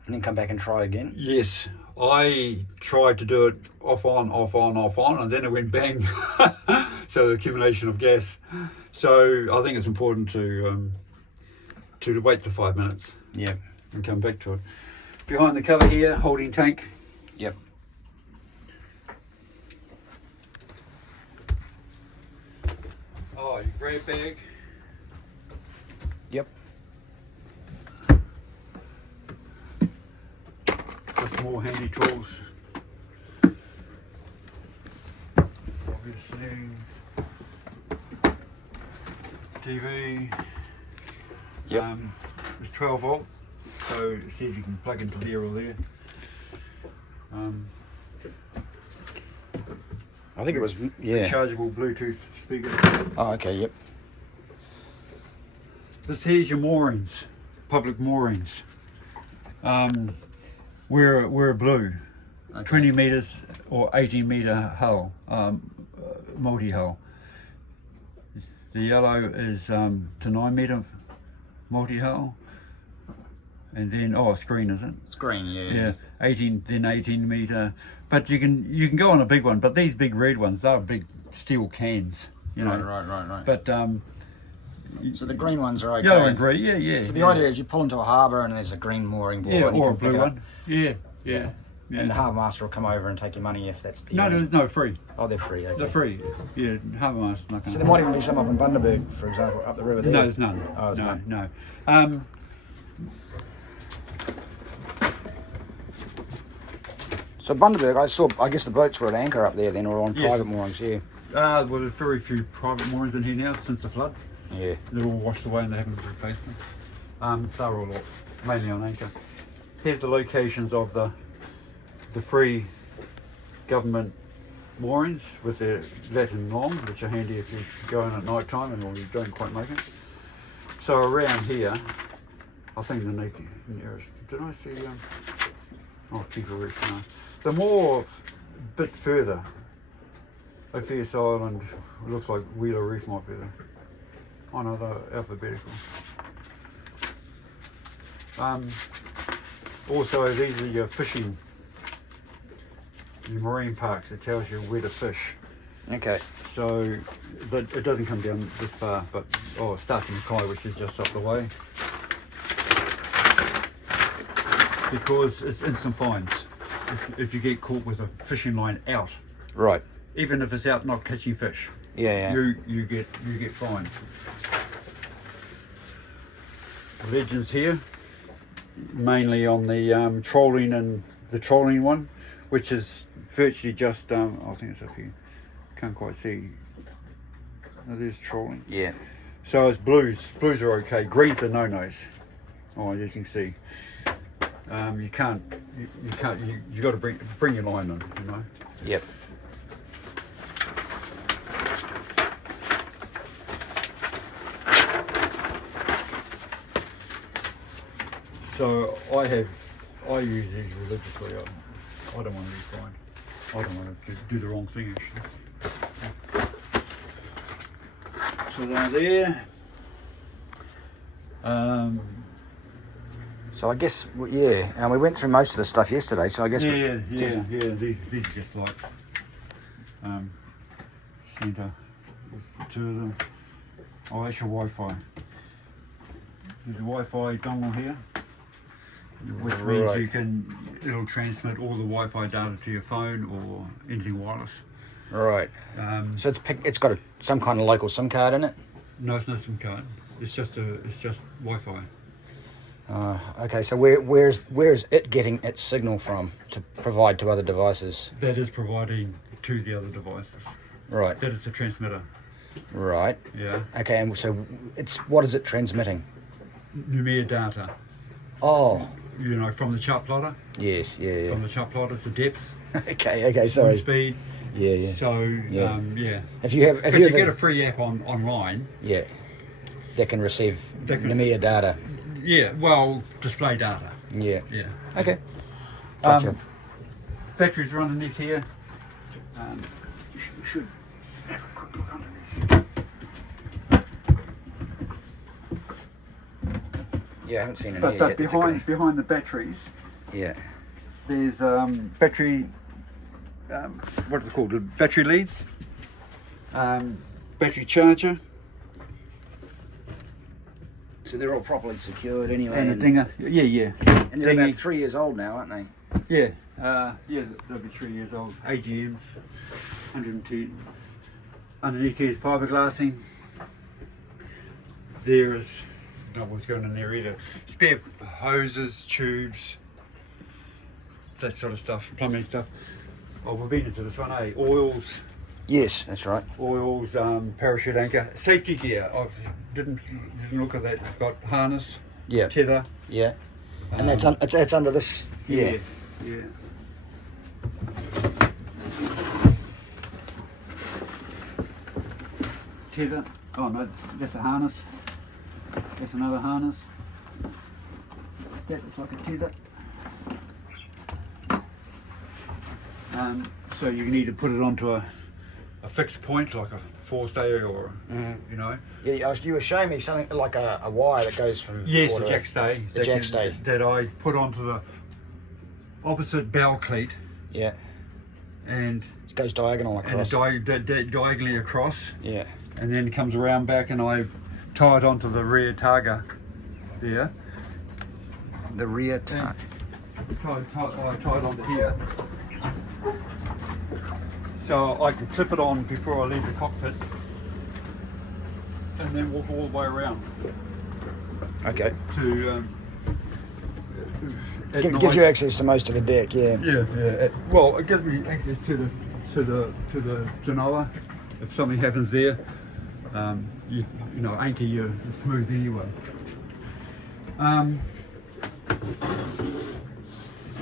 And then come back and try again. Yes, I tried to do it off on, and then it went bang. So the accumulation of gas. So I think it's important to wait for 5 minutes Yep. and come back to it. Behind the cover here, holding tank. Yep. Oh, your grab bag. Yep. Just more handy tools. Obvious things. TV. Yep. It's 12 volt, so see if you can plug into there or there. I think it was, yeah. Rechargeable Bluetooth speaker. Oh, okay, yep. This here's your moorings, public moorings. We're blue, Okay. 20 meters or 18 meter hull, multi-hull. The yellow is to 9 meter multi-hull, and then screen is it? Screen, Yeah, 18 meter. But you can go on a big one. But these big red ones, they're big steel cans, you know. Right. But So the green ones are okay. yellow and green, yeah. So the idea is you pull into a harbour and there's a green mooring board. yeah, and you or a can pick blue it up. one, yeah. And the harbour master will come over and take your money if that's the. No, free. Oh, they're free. Okay. They're free. Yeah, Harbour Master's not going So there might even be some up in Bundaberg, for example, up the river there. No, there's none. Oh, there's none. No. So Bundaberg, I guess the boats were at anchor up there then, or on Yes. private moorings, yeah. Well, there's very few private moorings in here now since the flood. Yeah. They're all washed away and they haven't replaced them. They're all off, mainly on anchor. Here's the locations of the free government moorings with their lat and long, which are handy if you go in at night time and or you don't quite make it. So around here, I think the nearest, did I see, Keeper Reef, no. The more, bit further, Ophius Island, looks like Wheeler Reef might be there. Oh no, they're alphabetical. Also, these are your fishing, your marine parks. It tells you where to fish. Okay. So it doesn't come down this far, but it starts in Mackay, which is just up the way. Because it's instant fines if you get caught with a fishing line out, Right. even if it's out not catching fish. Yeah. You get fined. Legends here, mainly on the trolling and the trolling one, which is virtually just I think it's up here. Can't quite see. Oh, there's trolling. Yeah. So it's blues. Blues are okay. Greens are no-nos. Oh, as you can see, you can't. You got to bring your line in. You know. Yep. So I use these religiously. I don't want to be fined. I don't want to do the wrong thing actually. So they're there. So I guess, yeah, and we went through most of the stuff yesterday, so I guess... Yeah. These are just lights. Centre. There's two of them. Oh, that's your Wi-Fi. There's a Wi-Fi dongle here, which means it'll transmit all the Wi-Fi data to your phone or anything wireless. Right. So it's got some kind of local SIM card in it? No, it's no SIM card. It's just Wi-Fi. Okay, so where is it getting its signal from to provide to other devices? That is providing to the other devices. Right. That is the transmitter. Right. Yeah. Okay, and so what is it transmitting? Numeric data. Oh. You know, from the chart plotter. Yes. Yeah. From the chart plotter, it's the depth. Okay. Wind Sorry. speed. Yeah. So Yeah. yeah. If you have, But you get a free app online. Yeah. That can receive That can- NMEA data. Yeah. Well, display data. Yeah. Yeah. Okay. Gotcha. Batteries are underneath here. Should have a quick look underneath here. Yeah, I haven't seen it But, here but yet. It's a great- behind the batteries, Yeah. there's battery, what is it called? The battery leads, battery charger, So they're all properly secured anyway. and a dinger. Yeah. And they're about Dingy. 3 years old now, aren't they? Yeah, they'll be 3 years old. AGMs, 110s. Underneath here is fiberglassing. There is, I don't know what's going in there either. Spare hoses, tubes, that sort of stuff, plumbing stuff. Oh, we've been into this one, eh? Oils, Yes, that's right. parachute anchor, safety gear. I didn't look at that. It's got harness, Yeah. tether. Yeah. And that's it's under this. Yeah. Yeah. Tether. Oh no, that's a harness. That's another harness. That looks like a tether. So you can either put it onto a fixed point, like a forestay, or you know. Yeah, you were showing me something like a wire that goes from. Yes, water- a jack stay. The jack stay. that I put onto the opposite bow cleat, Yeah. and It goes diagonal across. diagonally across, Yeah. and then comes around back, and I tie it onto the rear targa there. The rear I tie it onto here, so I can clip it on before I leave the cockpit, and then walk all the way around Okay. to. At Gives night. you access to most of the deck. Yeah. Yeah. Well, it gives me access to the Genoa. If something happens there, you know, anchor you're smooth anyway.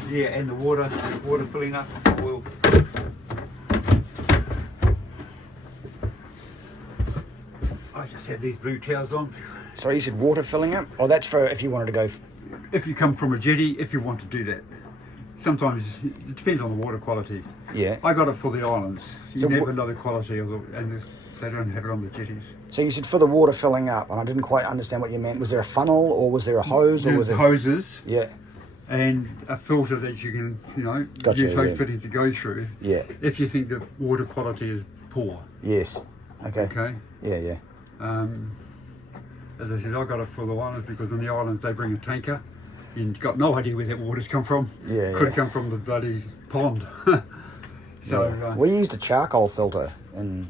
Yeah, and the water filling up. Will. I just have these blue towels on. Sorry, you said water filling up? Oh, that's for if you wanted to go. If you come from a jetty, if you want to do that. Sometimes it depends on the water quality. Yeah. I got it for the islands. You So never know the quality of they don't have it on the jetties. So you said for the water filling up, and I didn't quite understand what you meant. Was there a funnel, or was there a hose, or was There's it? hoses Yeah. and a filter that you can, Gotcha, use hose yeah. fitting to go through. Yeah. If you think the water quality is poor. Yes. Okay. Okay. Yeah. As I said, I got it for the islands because on the islands they bring a tanker. You've got no idea where that water's come from. Yeah, Could yeah. come from the bloody pond. So Yeah. We used a charcoal filter in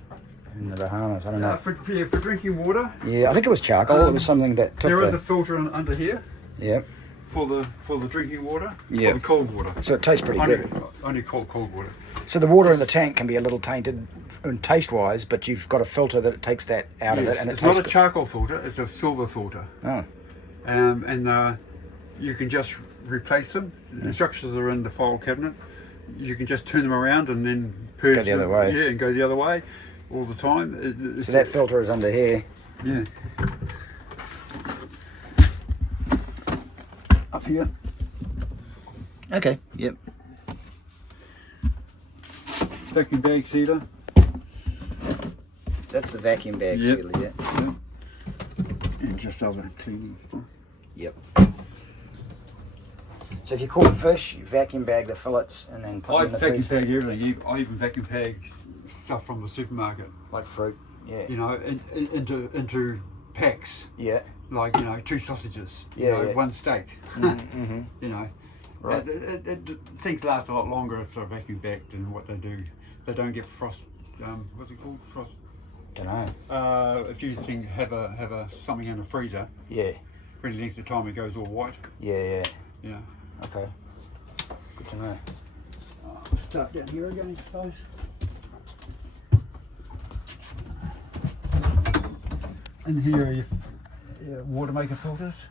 the Bahamas. I don't know. for drinking water, Yeah, I think it was charcoal. It was something that took there is the. a filter under here Yeah. for the drinking water. Yeah. For the cold water. So it tastes pretty Only, good. only cold water. So the water in the tank can be a little tainted taste-wise, but you've got a filter that takes that out of it, Yes, and it it's tastes not a good. charcoal filter; it's a silver filter. Oh. And you can just replace them. The instructions are in the file cabinet. You can just turn them around and then purge Go the other them. way. Yeah, and go the other way all the time. So that filter is under here. Yeah. Up here. Okay. Yep. Vacuum bag sealer. That's the vacuum bag Yep. sealer. Yeah. And just other cleaning stuff. Yep. So if you caught fish, you vacuum bag the fillets and then put I them in the vacuum freezer. bag everything. I even vacuum bag stuff from the supermarket. Like fruit. Yeah. Into packs. Yeah. Like 2 sausages. Yeah, yeah. 1 steak. Mm-hmm. Right. Things last a lot longer if they're vacuum bagged than what they do. They don't get frost. What's it called? Frost. Don't know. If you have something in a freezer Yeah. for any length of time, it goes all white. Yeah. Yeah. Okay. Good to know. I'll start down here again, I suppose. And here are your water maker filters.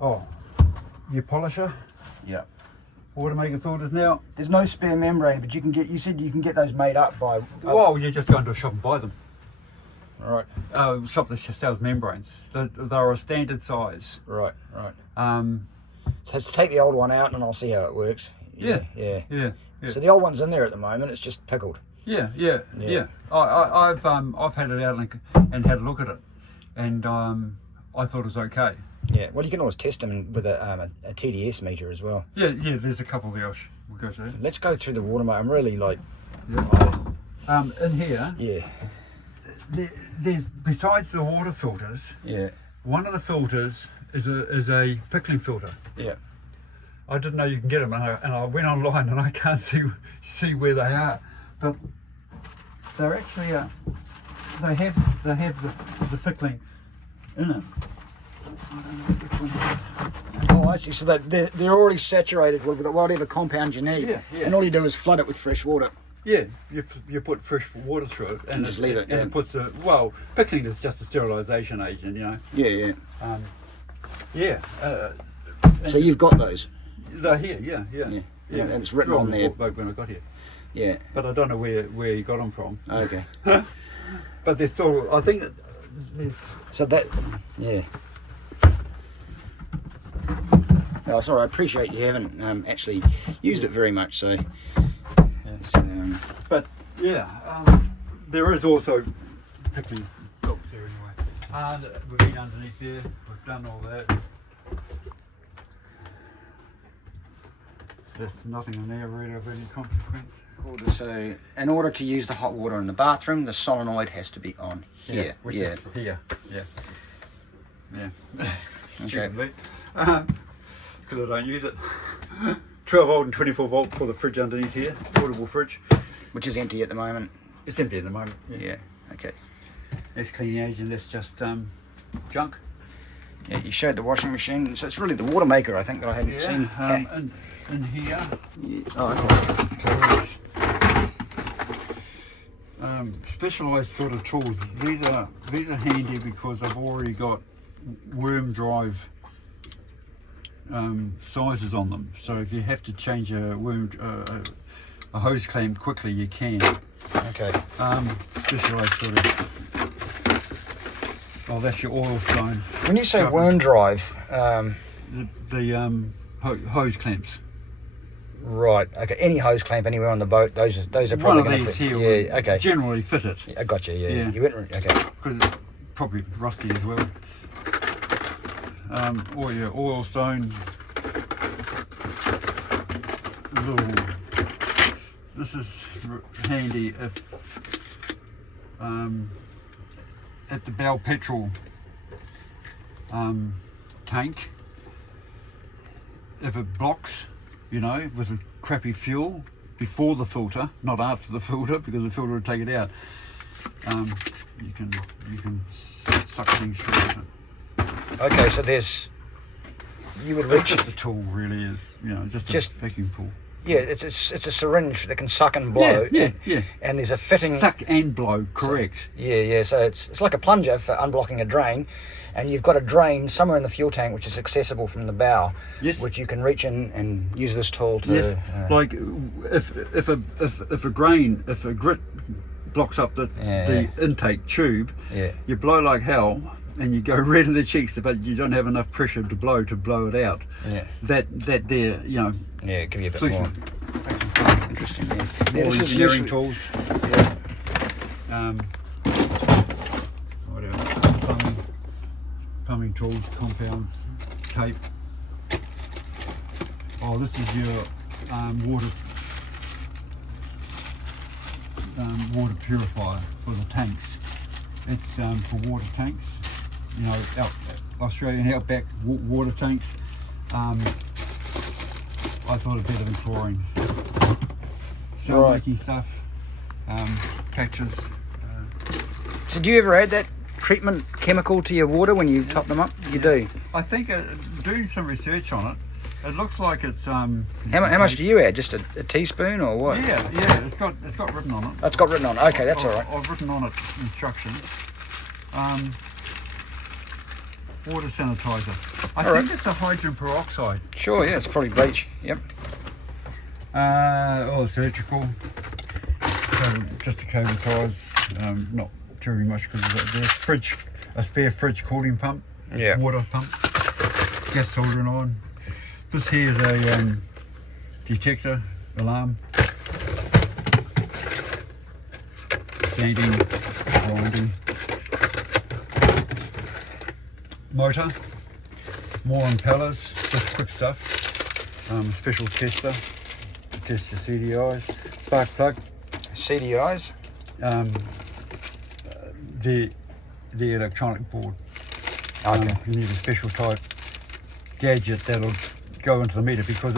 Oh, your polisher. Yeah. Water maker filters now. There's no spare membrane, but you said you can get those made up by. Well, you just go into a shop and buy them. Right. Shop that sells membranes. They're a standard size. Right. So to take the old one out, and I'll see how it works. Yeah. Yeah. So the old one's in there at the moment. It's just pickled. Yeah. I've had it out and had a look at it, and I thought it was okay. Yeah, well, you can always test them with a TDS meter as well. Yeah, there's a couple there. We'll go through. Let's go through the water, mate. I'm really like... In here, Yeah. there's, besides the water filters, Yeah. one of the filters is a pickling filter. Yeah. I didn't know you can get them, and I went online and I can't see where they are, but they're actually they have the pickling in it. I don't know which one it is. Oh, I see. So they're already saturated with whatever compound you need. Yeah. And all you do is flood it with fresh water. Yeah, you put fresh water through it and just leave it, and yeah. it puts pickling is just a sterilisation agent, you know. Yeah. So you've got those. They're here, yeah. And it's written on there. When I got here. Yeah. But I don't know where you got them from. Okay. But they're still, I think there's... So that, yeah. Oh, sorry, I appreciate you haven't actually used it very much, so... But yeah, there is also pickling silks there anyway. And we've been underneath there, we've done all that. There's nothing in there really of any consequence. So, in order to use the hot water in the bathroom, the solenoid has to be on here. Which is here, yeah. Stupidly. Because I don't use it. 12 volt and 24 volt for the fridge underneath here, portable fridge. Which is empty at the moment. It's empty at the moment. Yeah. Okay. That's cleaning agent, that's just junk. Yeah, you showed the washing machine, so it's really the water maker, I think, that I haven't seen. In here. Yeah. Oh, okay. Specialised sort of tools. These are handy because I've already got worm drive sizes on them. So if you have to change a hose clamp quickly, you can. Okay. Specialised sort of. Oh, that's your oil stone. When you say worm drive, the hose clamps. Right. Okay. Any hose clamp anywhere on the boat, those are probably One of going these to here fit. Yeah. will Okay. generally fit it. I got you. Yeah. Yeah. You went. Okay. Because it's probably rusty as well. Or your oil stone. This is handy if at the Bell petrol tank, if it blocks, you know, with a crappy fuel before the filter, not after the filter, because the filter will take it out. You can suck things through it. Okay. So there's. You would It's reach. just a tool, really, is, you know, just a vacuum tool. Yeah, it's a syringe that can suck and blow. Yeah. And there's a fitting. Suck and blow, correct. Yeah. So it's like a plunger for unblocking a drain, and you've got a drain somewhere in the fuel tank which is accessible from the bow. Yes. Which you can reach in and use this tool to. Yes. Like if a grit blocks up the intake tube, you blow like hell. And you go red in the cheeks, but you don't have enough pressure to blow it out. Yeah. That there, you know. Yeah, give you a bit solution. more. Interesting. Yeah. This is engineering tools. Yeah. What else? Plumbing tools, compounds, tape. Oh, this is your water purifier for the tanks. It's for water tanks. You know, Australian outback water tanks. I thought it better than chlorine. Sound making stuff, patches. So do you ever add that treatment chemical to your water when you top them up? You do. I think doing some research on it, it looks like it's. How much do you add? Just a teaspoon or what? Yeah. It's got written on it. Oh, it's got written on it. Okay, that's all right. I've written on it instructions. Water sanitizer. I think it's a hydrogen peroxide. Sure, yeah, it's probably bleach. Yep. It's electrical. So just to covertise, not very much because there's a spare fridge cooling pump. Yeah. Water pump. Gas soldering on. This here is a detector alarm. Standing, grinding. Motor. more impellers, just quick stuff. Special tester to test your CDIs. Spark plug. CDIs. The electronic board. Okay. You need a special type gadget that'll go into the meter, because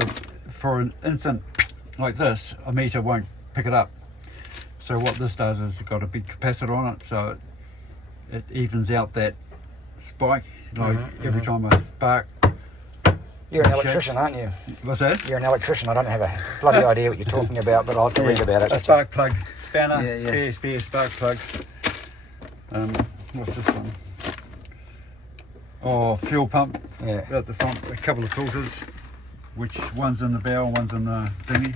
for an instant like this, a meter won't pick it up. So what this does is it's got a big capacitor on it, so it evens out that spike. Like every time I spark. You're an electrician, aren't you? What's that? You're an electrician. I don't have a bloody idea what you're talking about, but I'll have to read about it. A spark plug spanner, Yeah. spare spark plugs. What's this one? Oh, fuel pump. Yeah. At the front, a couple of filters, which one's in the barrel, one's in the dinghy.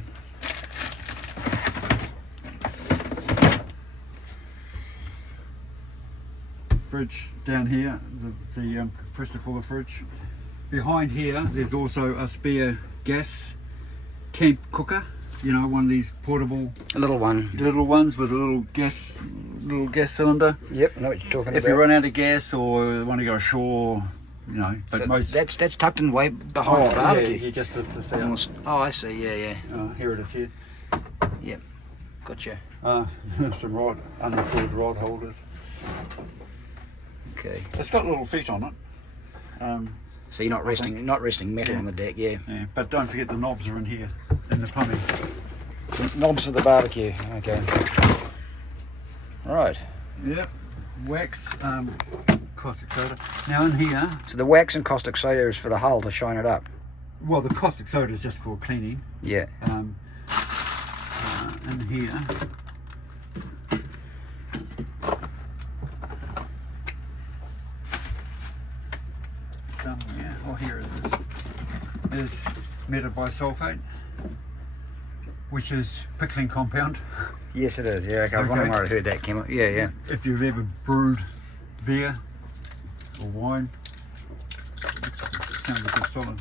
Fridge down here, the compressor for the fridge. Behind here, there's also a spare gas camp cooker. You know, one of these portable A little one. little ones with a little gas cylinder. Yep, I know what you're talking If about. you run out of gas or want to go ashore, you know, but So most. that's tucked in way behind the yeah, barbecue. you just lift this out. Almost. Oh, I see. Yeah. Here it is here. Yep. Gotcha. Some unfilled rod holders. Okay. It's got little feet on it. So you're not resting metal on the deck, yeah. Yeah, but don't forget the knobs are in here, in the plumbing. The knobs for the barbecue. Okay. Right. Yep. Wax, caustic soda. Now in here, So the wax and caustic soda is for the hull to shine it up. well, the caustic soda is just for cleaning. Yeah. In here, somewhere, oh here it is metabisulfate, which is pickling compound. Yes, it is. Yeah. Okay. I was Okay. wondering where I heard that came up. Yeah. If you've ever brewed beer or wine, it's kind of a good solid.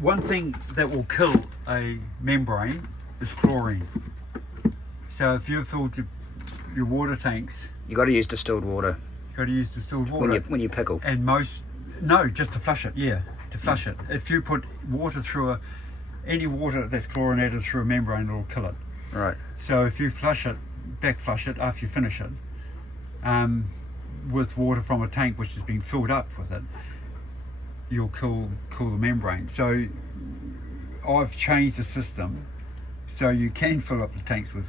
One thing that will kill a membrane is chlorine. So if you've filled your water tanks, You got to use distilled water you've got to use distilled water. when you pickle. And just to flush it, to flush it. If you put water through any water that's chlorinated through a membrane, it'll kill it. Right. So if you back flush it after you finish it, with water from a tank which has been filled up with it, you'll kill the membrane. So I've changed the system so you can fill up the tanks with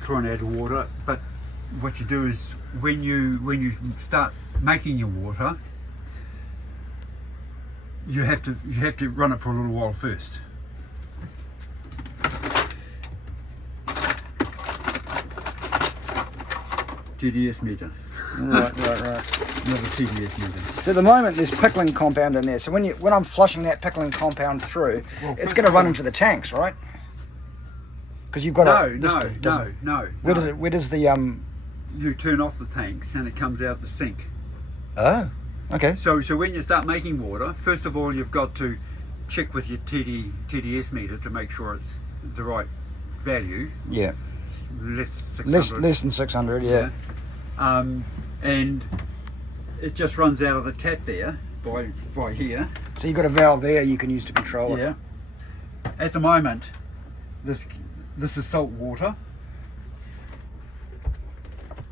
chlorinated water. But what you do is when you start making your water, you have to run it for a little while first. TDS meter. Right. Another TDS meter. So at the moment there's pickling compound in there. So when I'm flushing that pickling compound through, Well, it's first going to of run all- into the tanks, right? Because you've got No. Where does it? Where does the You turn off the tanks and it comes out the sink. Oh, okay. So when you start making water, first of all you've got to check with your TDS meter to make sure it's the right value. Yeah. Less than 600. Less than 600. Yeah. And it just runs out of the tap there by here. So you've got a valve there you can use to control it. Yeah. At the moment, this is salt water.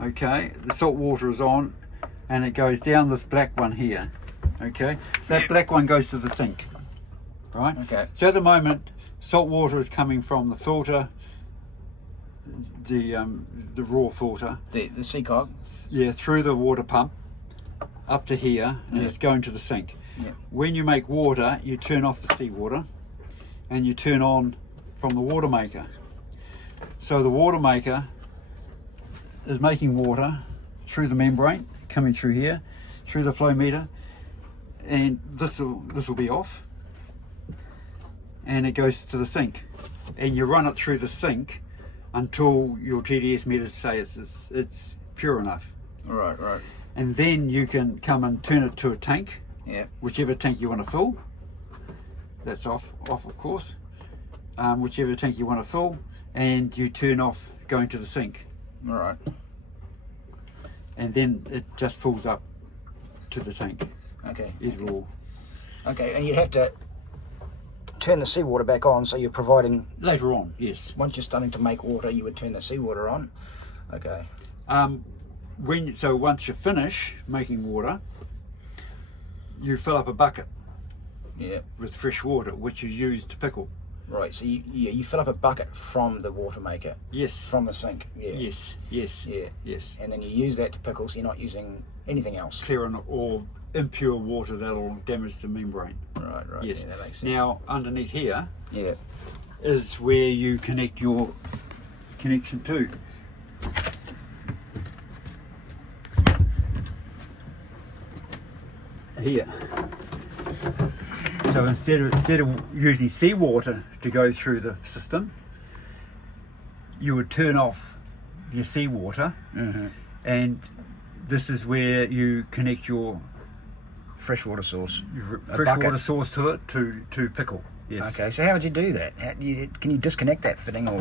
Okay, the salt water is on, and it goes down this black one here. Okay, that black one goes to the sink. Right. Okay. So at the moment, salt water is coming from the filter, the raw filter. The seacog. Yeah, through the water pump up to here, and it's going to the sink. Yeah. When you make water, you turn off the seawater and you turn on from the water maker. So the water maker is making water through the membrane, coming through here, through the flow meter, and this will be off, and it goes to the sink, and you run it through the sink until your TDS meter says it's pure enough. Right. And then you can come and turn it to a tank, Yeah. whichever tank you want to fill. That's off of course. Whichever tank you want to fill, and you turn off going to the sink. All right. and then it just fills up to the tank. Okay. Either or. Okay, and you'd have to turn the seawater back on, so you're providing... Later on, yes. Once you're starting to make water, you would turn the seawater on. Okay. So once you finish making water, you fill up a bucket Yeah. with fresh water, which you use to pickle. Right, so you fill up a bucket from the water maker, Yes. from the sink. Yeah. Yes. Yes. Yeah. Yes. And then you use that to pickle, so you're not using anything else. Clear or impure water that'll damage the membrane. Right, right. Yes. Yeah, that makes sense. Now underneath here Yeah. is where you connect your connection to. Here. So instead of using seawater to go through the system, you would turn off your seawater, and this is where you connect your Freshwater source. freshwater bucket. source to it to pickle. Yes. Okay, so how would you do that? Can you disconnect that fitting or?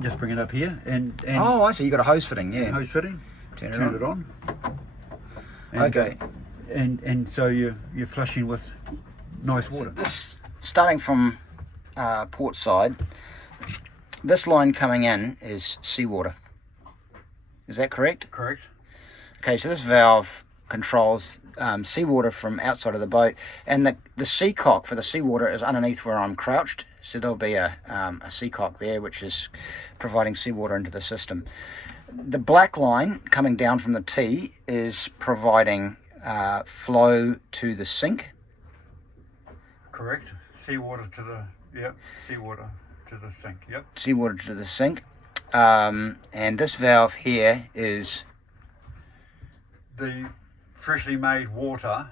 Just bring it up here and Oh, I see. You got a hose fitting. Yeah. hose fitting. Turn It on. And, Okay. And so you're flushing with nice water. This starting from port side. This line coming in is seawater. Is that correct? Correct. Okay, so this valve controls seawater from outside of the boat, and the seacock for the seawater is underneath where I'm crouched. So there'll be a seacock there, which is providing seawater into the system. The black line coming down from the T is providing flow to the sink. Correct. Seawater to the seawater to the sink. Yep. Seawater to the sink. And this valve here is The freshly made water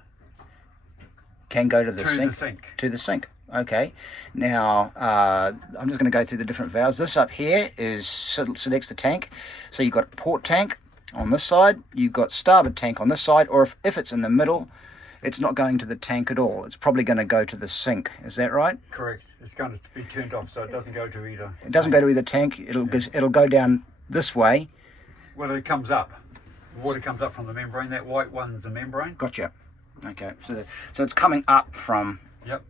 can go to the to sink. the sink. To the sink. Okay. Now I'm just going to go through the different valves. This up here selects the tank. So you've got port tank on this side. You've got starboard tank on this side. Or if it's in the middle, it's not going to the tank at all. It's probably going to go to the sink. Is that right? Correct. It's going to be turned off, so it doesn't go to either. It doesn't go to either tank. It'll go down this way. Well, it comes up. The water comes up from the membrane. That white one's the membrane. Gotcha. Okay. So it's coming up from Yep.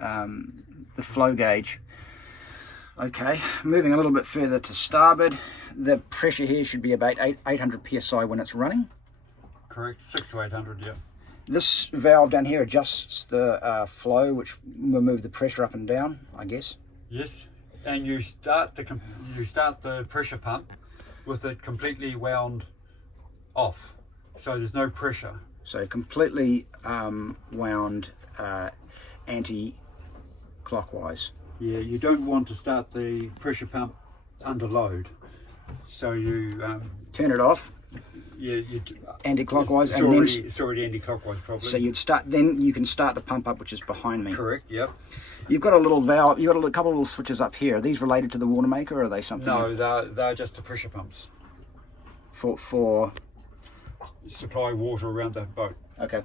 the flow gauge. Okay, moving a little bit further to starboard, the pressure here should be about 800 psi when it's running. Correct. 6 to 800. Yep. This valve down here adjusts the flow, which will move the pressure up and down, I guess. Yes. And you start the pressure pump with it completely wound off, so there's no pressure. So completely wound anti-clockwise. Yeah, you don't want to start the pressure pump under load, so you Turn it off you anti-clockwise, it's and already, then it's already anti-clockwise probably. so then you can start the pump up, which is behind me. Correct. Yep. You've got a little valve. You've got a couple of little switches up here. Are these related to the water maker, or are they something No, they're just the pressure pumps. for? Supply water around the boat. Okay.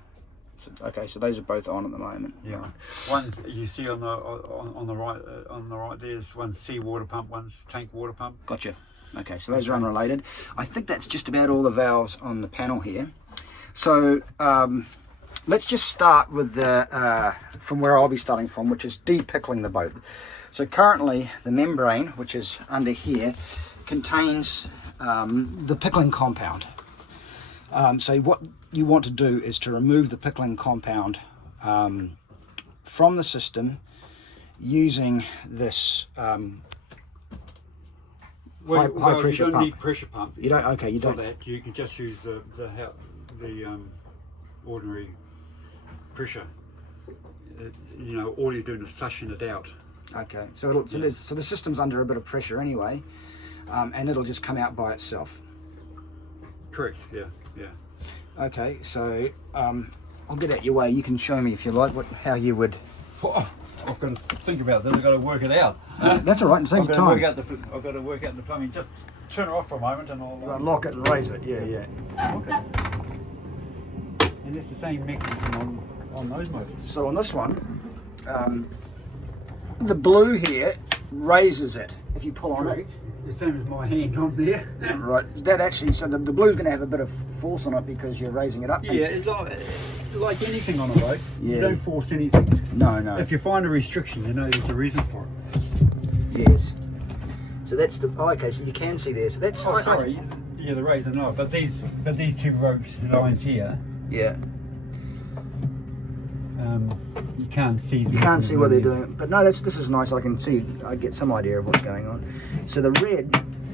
So those are both on at the moment. Yeah. Right. One's you see on the right there's one's seawater pump, one's tank water pump. Gotcha. Okay, so those are unrelated. I think that's just about all the valves on the panel here. So let's just start with the from where I'll be starting from, which is depickling the boat. So currently the membrane, which is under here, contains the pickling compound. So what you want to do is to remove the pickling compound from the system using this high pressure you don't pump. need pressure pump. You don't. Okay, you For don't. that, you can just use the ordinary pressure. All you're doing is flushing it out. Okay, so the system's under a bit of pressure anyway, and it'll just come out by itself. Correct. Yeah. Okay, so I'll get out your way. You can show me if you like how you would. I've got to think about this. I've got to work it out. That's all right. Take your time. I've got to work out the plumbing. Just turn it off for a moment, and I'll Lock it and raise it. Yeah. Okay. And it's the same mechanism on those motors. So on this one, the blue here raises it if you pull on Correct. The same as my hand on there. it. Right. That actually, so the blue's going to have a bit of force on it because you're raising it up. Yeah, it's like anything on a boat. Yeah. You don't force anything. No. If you find a restriction, you know there's a reason for it. Yes. So that's the. Oh, okay. So you can see there. So that's. Oh, sorry. Yeah, the razor knob. But these two ropes lines here, Yeah. you can't see. You can't see what they're doing, but no, this is nice. I can see. I get some idea of what's going on. So the red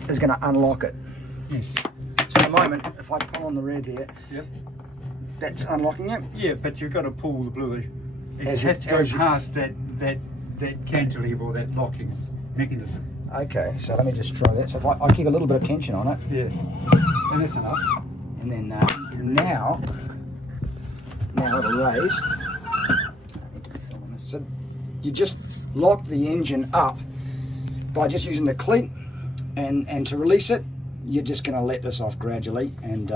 is going to unlock it. Yes. So in a moment, if I pull on the red here, Yep. that's unlocking it. Yeah, but you've got to pull the blue. It As has you- to go as you- past that cantilever or that locking mechanism. Okay, so let me just try that. So if I keep a little bit of tension on it, Yeah. And that's enough. and then now it'll raise. I need to be filming this. So you just lock the engine up by just using the cleat, and to release it, you're just going to let this off gradually, and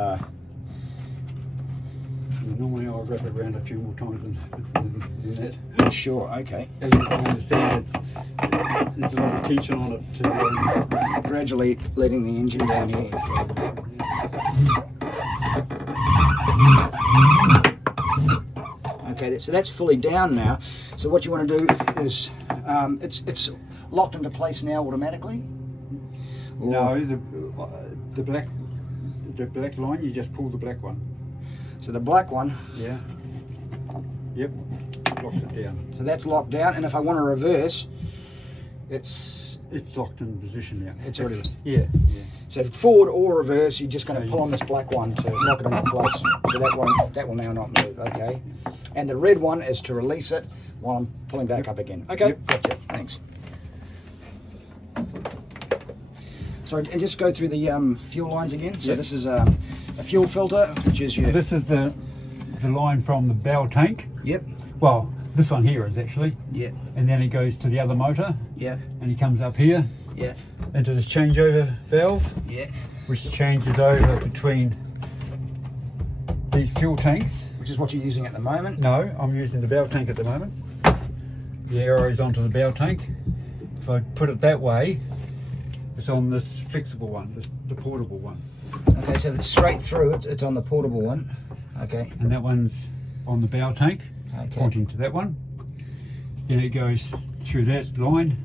Normally I'll wrap it around a few more times than that. sure, okay. As you can understand, there's a lot of tension on it to Gradually letting the engine down here. Okay, so that's fully down now. So what you want to do is, it's locked into place now automatically. Or- No, the black line, you just pull the black one. So the black one, Yeah. Yep. Locks it down. so that's locked down, and if I want to reverse, it's It's locked in position now. It's already- Yeah. so forward or reverse. You're just going to So pull on this black one to lock it into place. So that will now not move. Okay, and the red one is to release it while I'm pulling back up again. Okay, Yep. gotcha. Thanks. So and just go through the fuel lines again. So Yep. this is a fuel filter, which is your. This is the line from the bow tank. Yep. Well, this one here is actually, Yep. and then it goes to the other motor, Yep. and he comes up here Yep. into this changeover valve, Yep. which changes over between these fuel tanks. Which is what you're using at the moment. No, I'm using the bow tank at the moment. The arrow is onto the bow tank. If I put it that way, it's on this flexible one, the portable one. Okay, so if it's straight through, it's on the portable one. Okay. And that one's on the bow tank, Okay. pointing to that one. Then it goes through that line.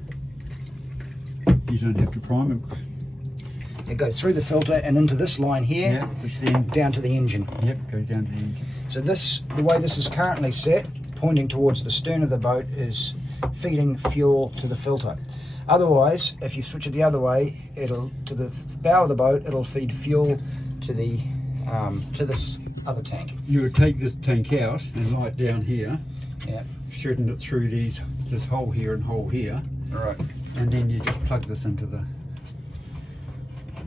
You don't have to prime it. It goes through the filter and into this line here, Yeah, which then, down to the engine. yep, goes down to the engine. So the way this is currently set, pointing towards the stern of the boat, is feeding fuel to the filter. Otherwise, if you switch it the other way, it'll to the bow of the boat, it'll feed fuel to this other tank. You would take this tank out and lie it down here, Yeah. straighten it through this hole here and hole here, All right. and then you just plug this into the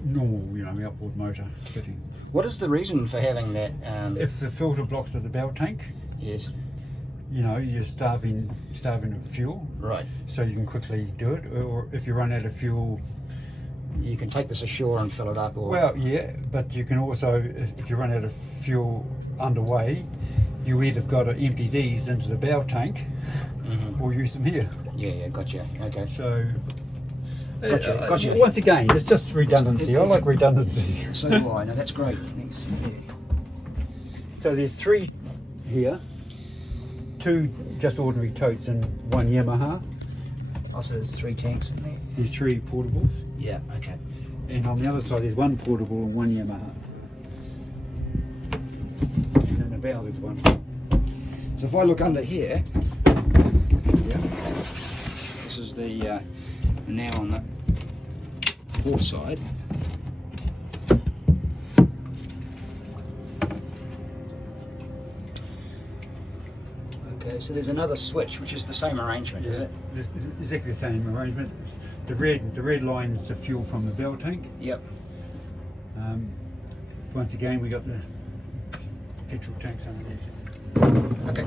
normal, outboard motor fitting. What is the reason for having that? If the filter blocks at the bow tank, Yes. you're starving of fuel, Right. so you can quickly do it. Or if you run out of fuel, You can take this ashore and fill it up, or well, yeah, but you can also, if you run out of fuel underway, you either got to empty these into the bow tank or use them here. yeah, gotcha. Okay. So, Gotcha. once again, it's just redundancy. I like redundancy. So do I. No, that's great. Thanks. Yeah. So there's 3 here, 2 just ordinary totes and 1 Yamaha. Oh, so there's 3 tanks in there. There's 3 portables, Yeah. Okay. and on the other side there's 1 portable and 1 Yamaha. And in the bow there's 1. So if I look under here, Yeah. this is the now on the port side. Okay, so there's another switch, which is the same arrangement, is it? It's exactly the same arrangement. The red line is the fuel from the bow tank. Yep. Once again, we got the petrol tanks underneath. Okay.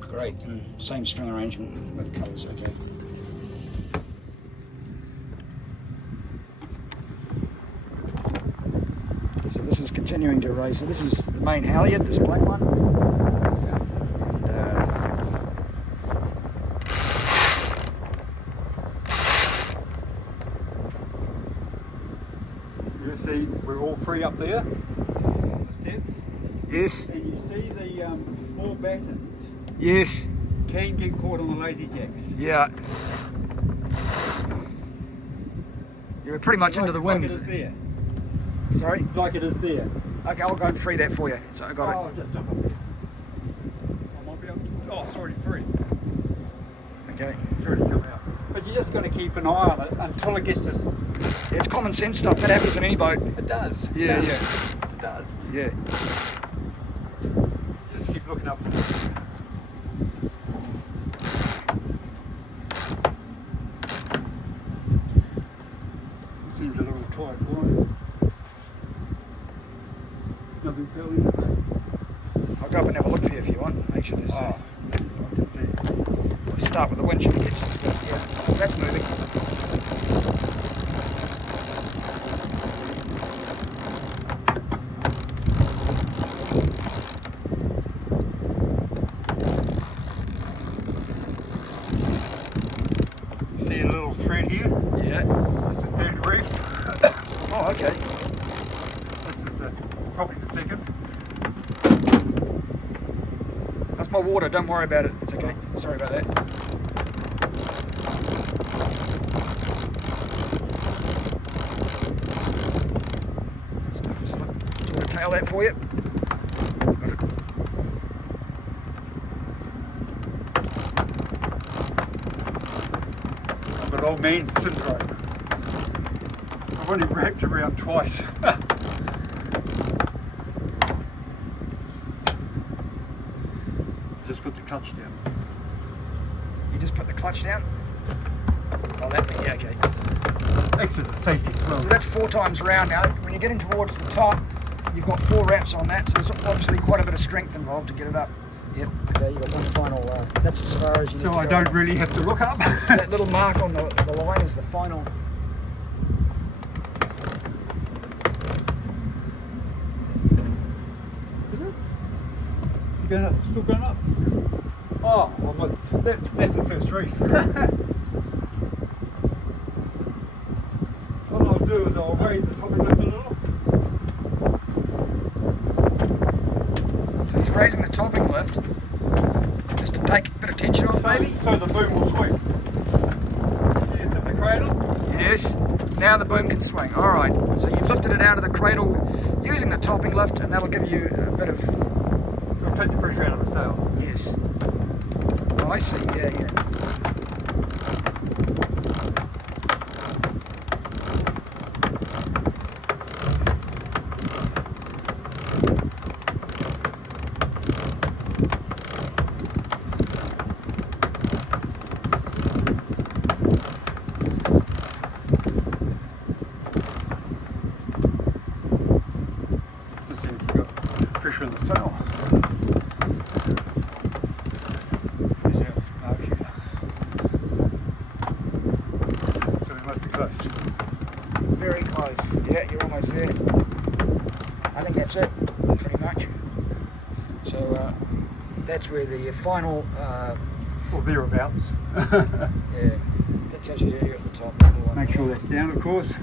Great. Same string arrangement with colours. Okay. So this is continuing to raise. So this is the main halyard, this black one. And, up there on the steps, Yes. and you see the small battens Yes. can get caught on the lazy jacks. Yeah. You're pretty much into the Like wind. it is there. Sorry? Like it is there. Okay, I'll go and free that for you. So I got Oh, just jump up there. I might be able to, oh, it's already free. it. Okay. It's already come out. But you just got to keep an eye on it until it gets to. It's common sense stuff. That happens in any boat. It does. It Yeah, does. yeah. It does. Yeah. Just keep looking up for it. Seems a little tight, boy. Nothing fell in it. I'll go up and have a look for you if you want. Make sure there's. Oh, I can see. We'll start with the winch and get some stuff. Yeah. That's moving. See a little thread here? Yeah. That's the third reef. Oh, okay. This is probably the second. That's my water. Don't worry about it. It's okay. Sorry about that. Do you want to tail that for you? I've got old man syndrome. I've only wrapped around twice. Just put the clutch down. You just put the clutch down. Oh, that thing. Yeah, okay. Acts as a safety as well. So that's 4 times round now. When you're getting towards the top, you've got 4 wraps on that, so there's obviously quite a bit of strength involved to get it up. Yep. Okay, you've got one final. That's as far as you need So to I go. don't really have to look up. That little mark on the line is the final. Is it? Is it going up? Still going up? Oh, well, that's the first reef. What I'll do is I'll raise the top and lift a little. So he's raising the topping lift just to take a bit of tension off, maybe. So the boom will swing. You see it's in the cradle? Yes. Now the boom can swing. All right. So you've lifted it out of the cradle using the topping lift, and that'll give you a bit of. It'll take the pressure out of the sail. Yes. Oh, I see. Yeah, yeah. Just see if we've got pressure in the sail. There's our mark here. So we must be close. Very close. Yeah, you're almost there. I think that's it, pretty much. So that's where the final. Or thereabouts. Yeah, that tells you you're at the top. Make sure that's down, of course.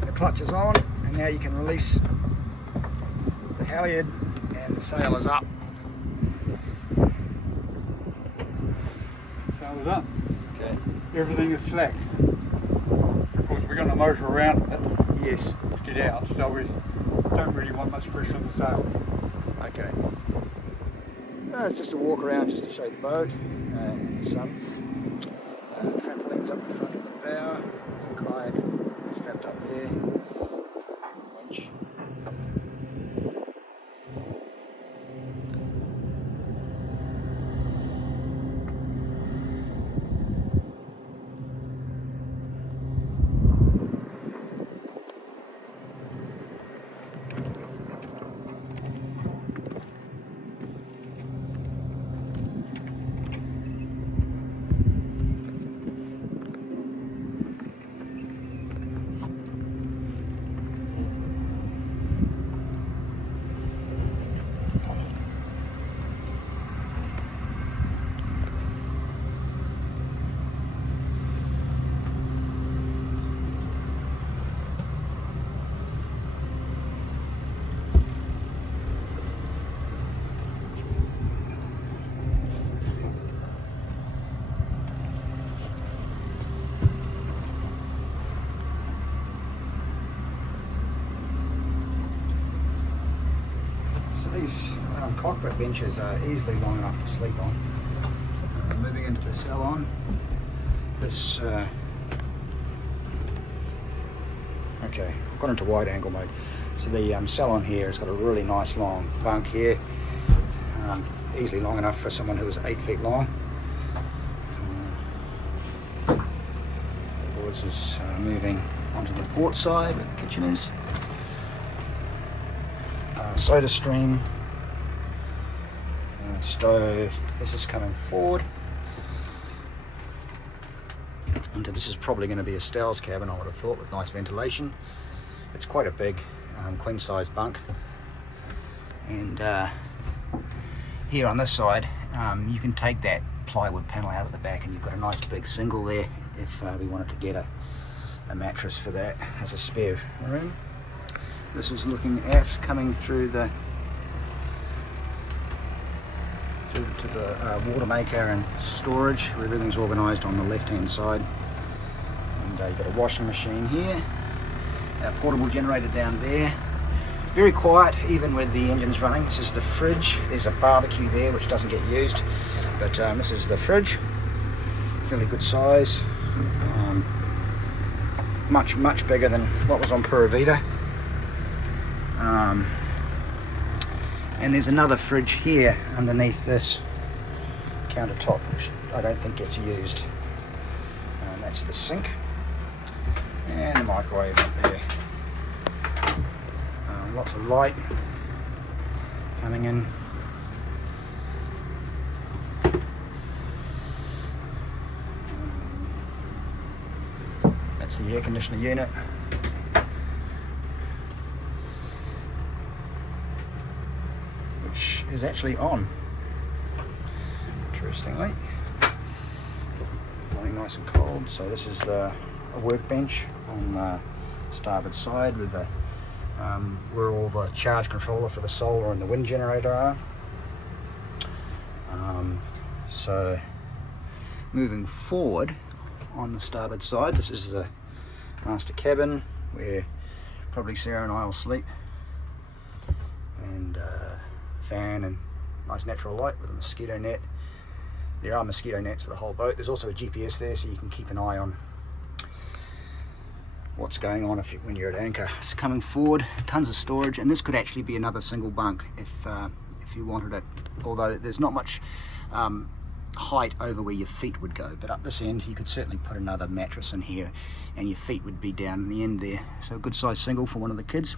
The clutch is on, and now you can release the halyard, and the sail is up. Sail's up. Okay. Everything is slack. Of course, we're going to motor around it Yes. to get out, so we don't really want much pressure on the sail. Okay. It's just a walk around just to show the boat. Some trampolines up the front of the bow. There's a kayak strapped up there. Winch. So these cockpit benches are easily long enough to sleep on. Moving into the salon, this okay, I've got into wide angle mode. So the salon here has got a really nice long bunk here, easily long enough for someone who is 8 feet long. This is moving onto the port side where the kitchen is. Soda stream, stove. This is coming forward. And this is probably going to be a Stell's cabin, I would have thought, with nice ventilation. It's quite a big queen size bunk. And here on this side, you can take that plywood panel out of the back and you've got a nice big single there if we wanted to get a mattress for that as a spare room. This is looking aft, coming through the to the water maker and storage, where everything's organised on the left hand side. And you've got a washing machine here, a portable generator down there. Very quiet even with the engines running. This is the fridge. There's a barbecue there which doesn't get used, but this is the fridge. Fairly good size. Much bigger than what was on Pura Vida. And there's another fridge here underneath this countertop, which I don't think gets used. That's the sink and the microwave up there. Lots of light coming in. That's the air conditioner unit. Which is actually on, interestingly. Running nice and cold. So this is a workbench on the starboard side with the where all the charge controller for the solar and the wind generator are. So moving forward on the starboard side, this is the master cabin where probably Sarah and I will sleep, and fan and nice natural light with a mosquito net. There are mosquito nets for the whole boat. There's also a GPS there so you can keep an eye on what's going on when you're at anchor. It's coming forward, tons of storage, and this could actually be another single bunk if you wanted it, although there's not much height over where your feet would go, but up this end you could certainly put another mattress in here and your feet would be down in the end there. So a good size single for one of the kids.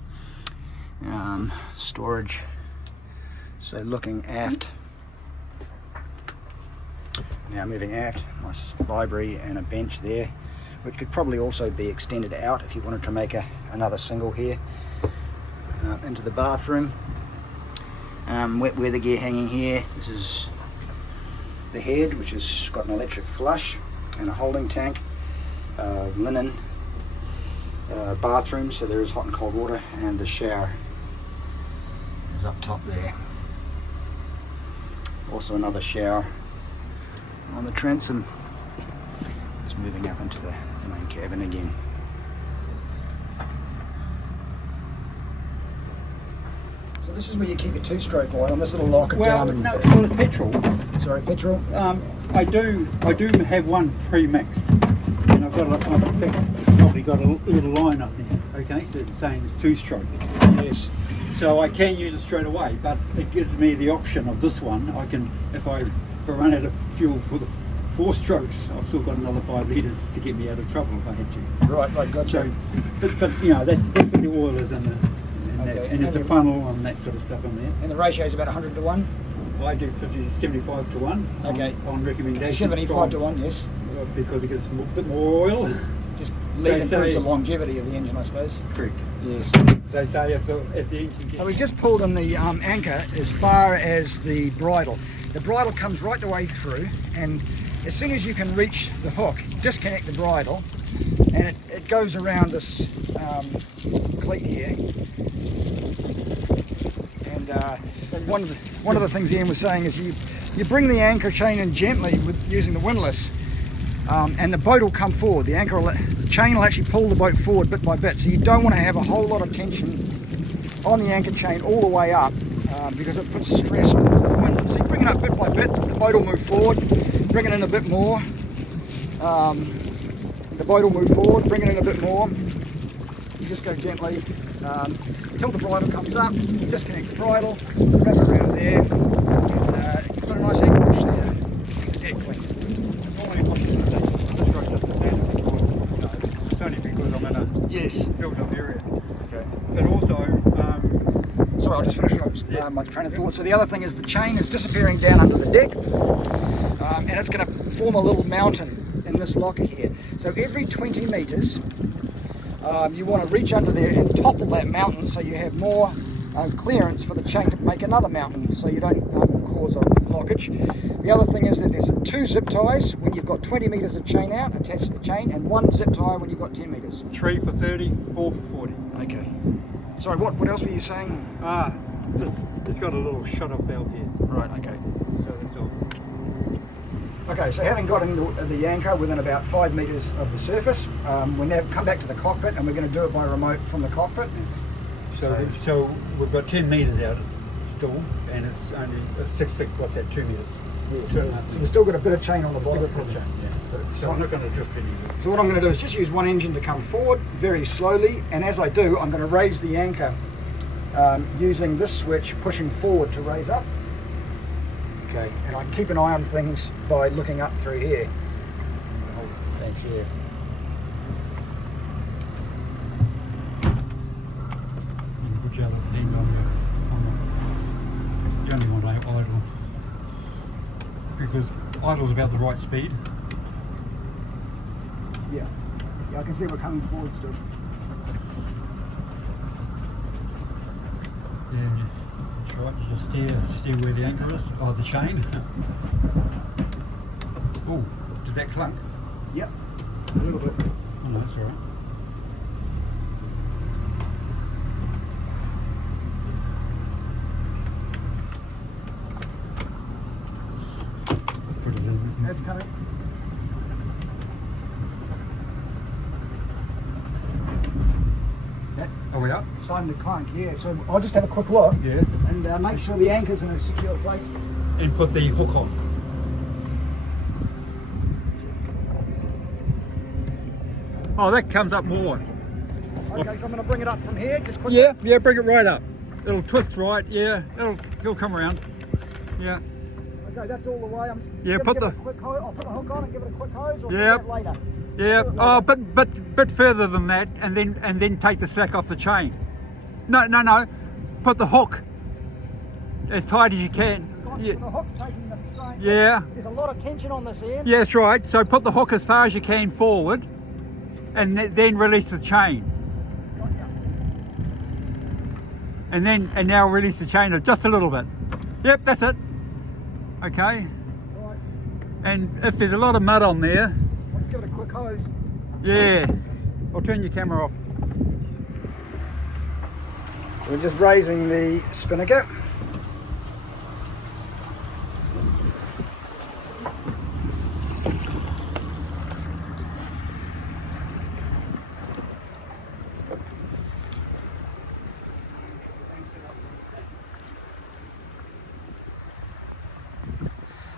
Storage. So looking aft, now moving aft, nice library and a bench there, which could probably also be extended out if you wanted to make another single here. Into the bathroom, wet weather gear hanging here. This is the head, which has got an electric flush and a holding tank, linen, bathroom, so there is hot and cold water, and the shower is up top there. Also another shower on the transom. Just moving up into the main cabin again. So this is where you keep your two-stroke oil on this little locker down. And Well, it's petrol. sorry, petrol. I do have one pre-mixed, and I've in fact probably got a little line up there. Okay, so it's saying it's two-stroke. Yes. So I can use it straight away, but it gives me the option of this one. I can, if I run out of fuel for the 4 strokes, I've still got another 5 litres to get me out of trouble if I had to. Right, gotcha. So, but you know, that's where the oil is in there. Okay. And there's a funnel and that sort of stuff in there. And the ratio is about 100 to 1? I do 75 to 1 Okay. on recommendation. 75 to 1, yes. Because it gives a bit more oil. Just lead They improves say- the longevity of the engine, I suppose. Correct. Yes. They say if the engine gets... So we just pulled in the anchor as far as the bridle. The bridle comes right the way through, and as soon as you can reach the hook, disconnect the bridle, and it goes around this cleat here. And one of the things Ian was saying is you bring the anchor chain in gently with using the windlass, and the boat will come forward. The chain will actually pull the boat forward bit by bit, so you don't want to have a whole lot of tension on the anchor chain all the way up because it puts stress on the wind. See, bring it up bit by bit, the boat will move forward. Bring it in a bit more. The boat will move forward, bring it in a bit more. You just go gently until the bridle comes up. Disconnect the bridle, wrap it around there. You've got a nice anchor push there. Yeah, clean. Normally what you say, construct up the standard because, it's only because I'm in a Yes. built up area. Okay. But also, Sorry, I'll just finish my train of thought. So the other thing is the chain is disappearing down under the deck, and it's going to form a little mountain in this locker here. So every 20 metres, you want to reach under there and topple that mountain so you have more clearance for the chain to make another mountain, so you don't cause a blockage. The other thing is that there's 2 zip ties when you've got 20 metres of chain out attached to the chain, and 1 zip tie when you've got 10 metres. 3 for 30, 4 for 40. Okay. Sorry, what else were you saying? It's got a little shut-off valve here, Right, okay. so that's all. Okay, so having got in the anchor within about 5 metres of the surface, we now come back to the cockpit and we're going to do it by remote from the cockpit. So we've got 10 metres out still, and it's only 6 feet, what's that, 2 metres? Yeah, so we've still got a bit of chain on the Still bottom. got the chain, yeah. So I'm not going to drift anywhere. So what I'm going to do is just use one engine to come forward very slowly, and as I do, I'm going to raise the anchor using this switch, pushing forward to raise up. Okay, and I can keep an eye on things by looking up through here. Oh, thanks, yeah. And put your other hand on the only one I idle. Because idle's about the right speed. Yeah, I can see we're coming forward still. Yeah, that's right. You just steer where the anchor is, or the chain. Oh, did that clunk? Yep, a little bit. Oh no, that's all right. Put it in. That's coming. Are we up? Starting to clunk, yeah. So I'll just have a quick look Yeah. and make sure the anchor's in a secure place. And put the hook on. Oh, that comes up more. Okay, so I'm going to bring it up from here, just quickly. Yeah, bring it right up. It'll twist right, yeah. It'll come around. Yeah. Okay, that's all the way. I'm Yeah, gonna put give the- it a quick hose. I'll put the hook on and give it a quick hose, or Yep. do that later. Yeah. Oh, bit further than that, and then take the slack off the chain. No. Put the hook as tight as you can. Yeah. The hook's taking the strain. Yeah. There's a lot of tension on this end. Yeah, that's right. So put the hook as far as you can forward, and then release the chain. Got ya. And now release the chain just a little bit. Yep, that's it. Okay. All right. And if there's a lot of mud on there, Let's give it a quick hose. yeah. I'll turn your camera off. So we're just raising the spinnaker.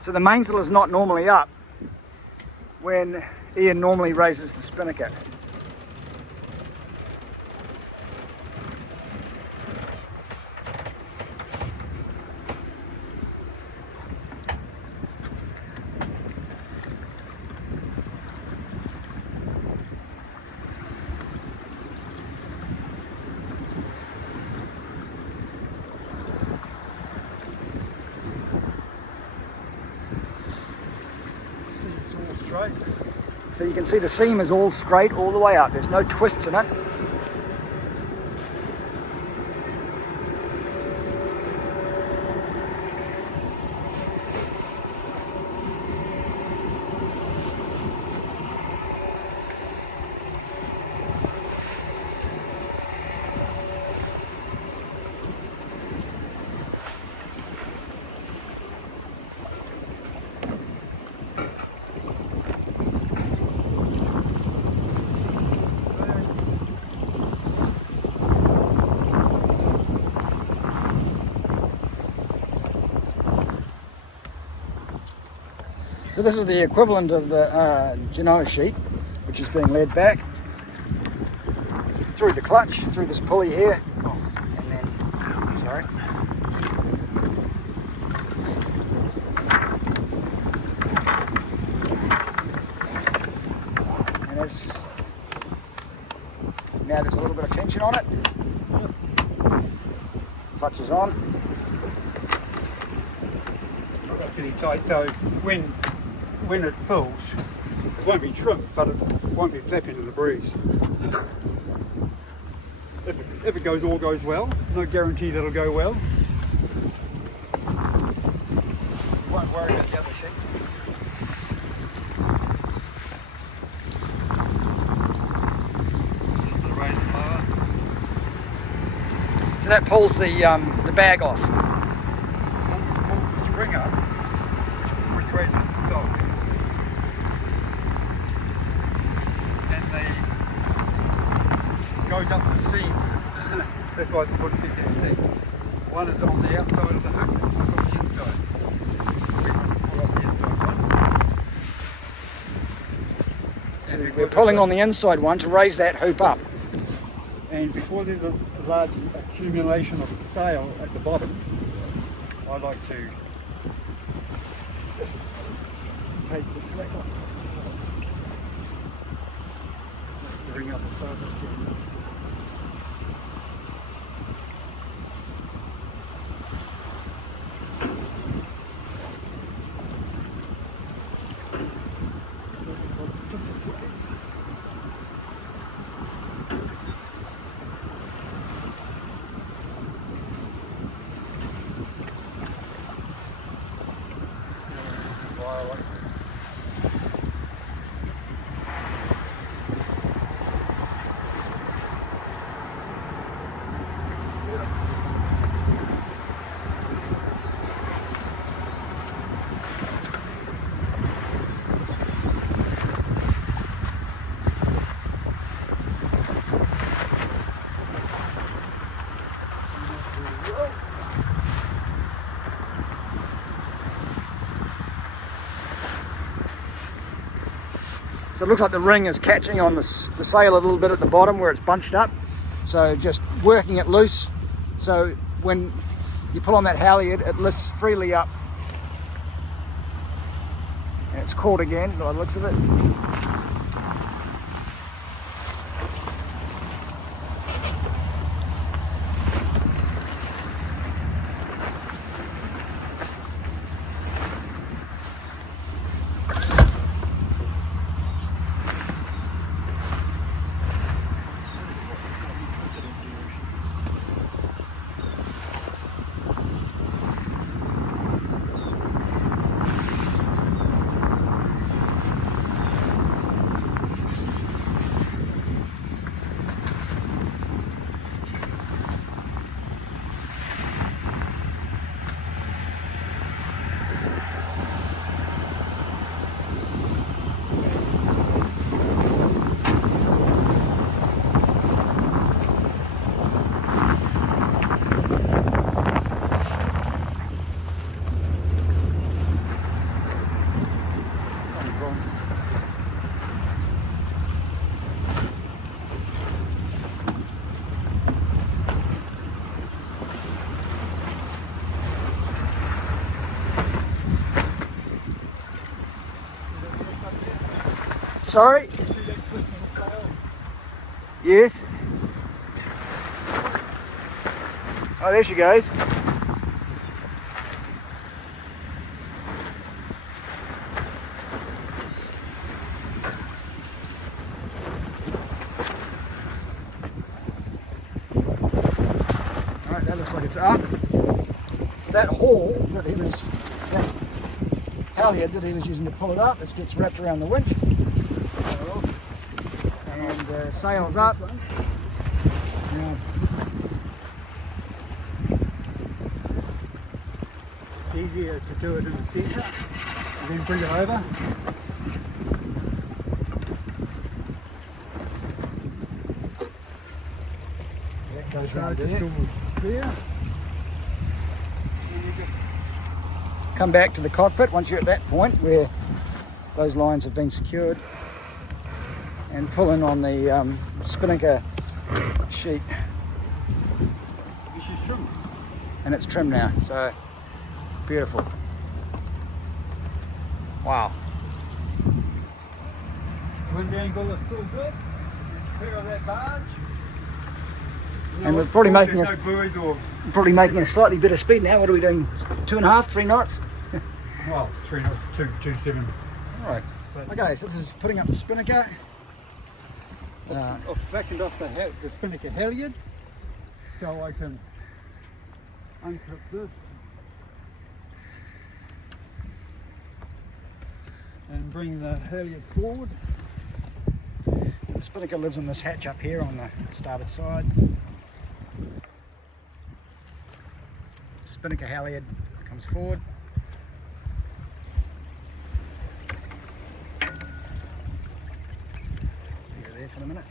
So the mainsail is not normally up when Ian normally raises the spinnaker. It's all straight. So you can see the seam is all straight all the way up. There's no twists in it. So this is the equivalent of the Genoa sheet, which is being led back through the clutch, through this pulley here, and then, sorry. And as now there's a little bit of tension on it. Clutch is on. That's pretty tight, so when it fills, it won't be trimmed, but it won't be flapping in the breeze. If it all goes well, no guarantee that it'll go well. You won't worry about the other sheet. So that pulls the bag off. Pulls the spring up, which raises the salt. And goes up the seam. That's why they put it in the seam. One is on the outside of the hook, across the inside. We pull up the inside one. So we're pulling on the inside one to raise that hoop up. And because there's a large accumulation of sail at the bottom, I like to just take the slack off. Let's bring up the sail again. So it looks like the ring is catching on the sail a little bit at the bottom where it's bunched up. So just working it loose. So when you pull on that halyard, it lifts freely up. And it's caught again by the looks of it. Sorry? Yes. Oh, there she goes. Alright, that looks like it's up. So that haul that that halyard that he was using to pull it up, this gets wrapped around the winch. And sails up. Now, It's easier to do it in the centre and then bring it over. that goes round Just there. there. And you just Come back to the cockpit once you're at that point where those lines have been secured, and pulling on the spinnaker sheet, This is trim. and it's trimmed now, so beautiful. Wow. Wind angle is still good. Clear of that barge. And we're probably making no it- buoys or Probably making a slightly better speed now. What are we doing? 2.5, 3 knots? well 3 knots, 2.27. All right. Okay, so this is putting up the spinnaker. I've backened off the spinnaker halyard, so I can unclip this and bring the halyard forward. The spinnaker lives in this hatch up here on the starboard side. Spinnaker halyard comes forward. Leave it there for a minute.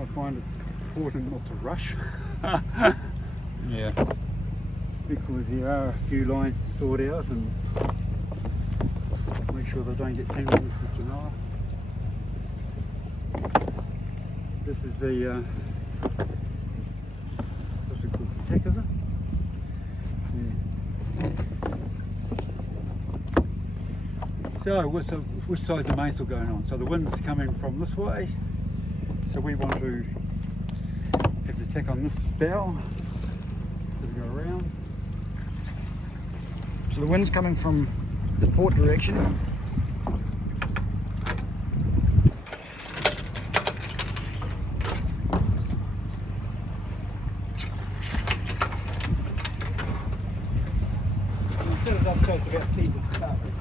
I find it important not to rush Yeah. because there are a few lines to sort out and make sure they don't get tangled with the Genoa. This is the what's it called? Tack, is it? Yeah. So which side's the mainsail going on? So the wind's coming from this way. So we want to have the tack on this bow. So we go around. So the wind's coming from the port direction. Instead of up, so it's about centre to start with.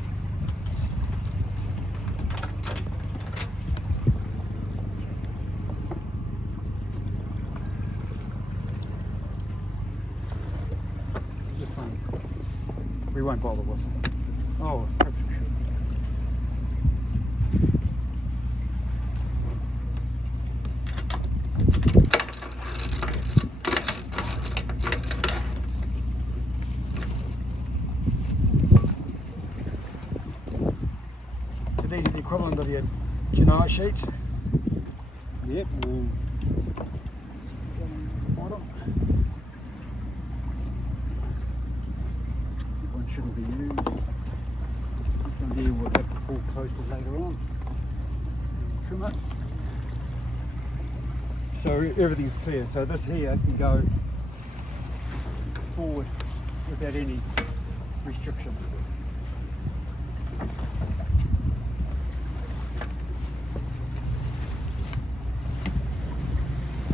This one, we won't bother with it. Oh, perhaps we should. So these are the equivalent of your Genoa sheets. Yep, we'll Bottom. that one shouldn't be used. This one here we'll have to pull closer later on. And trim it. So everything's clear. So this here can go forward without any restriction.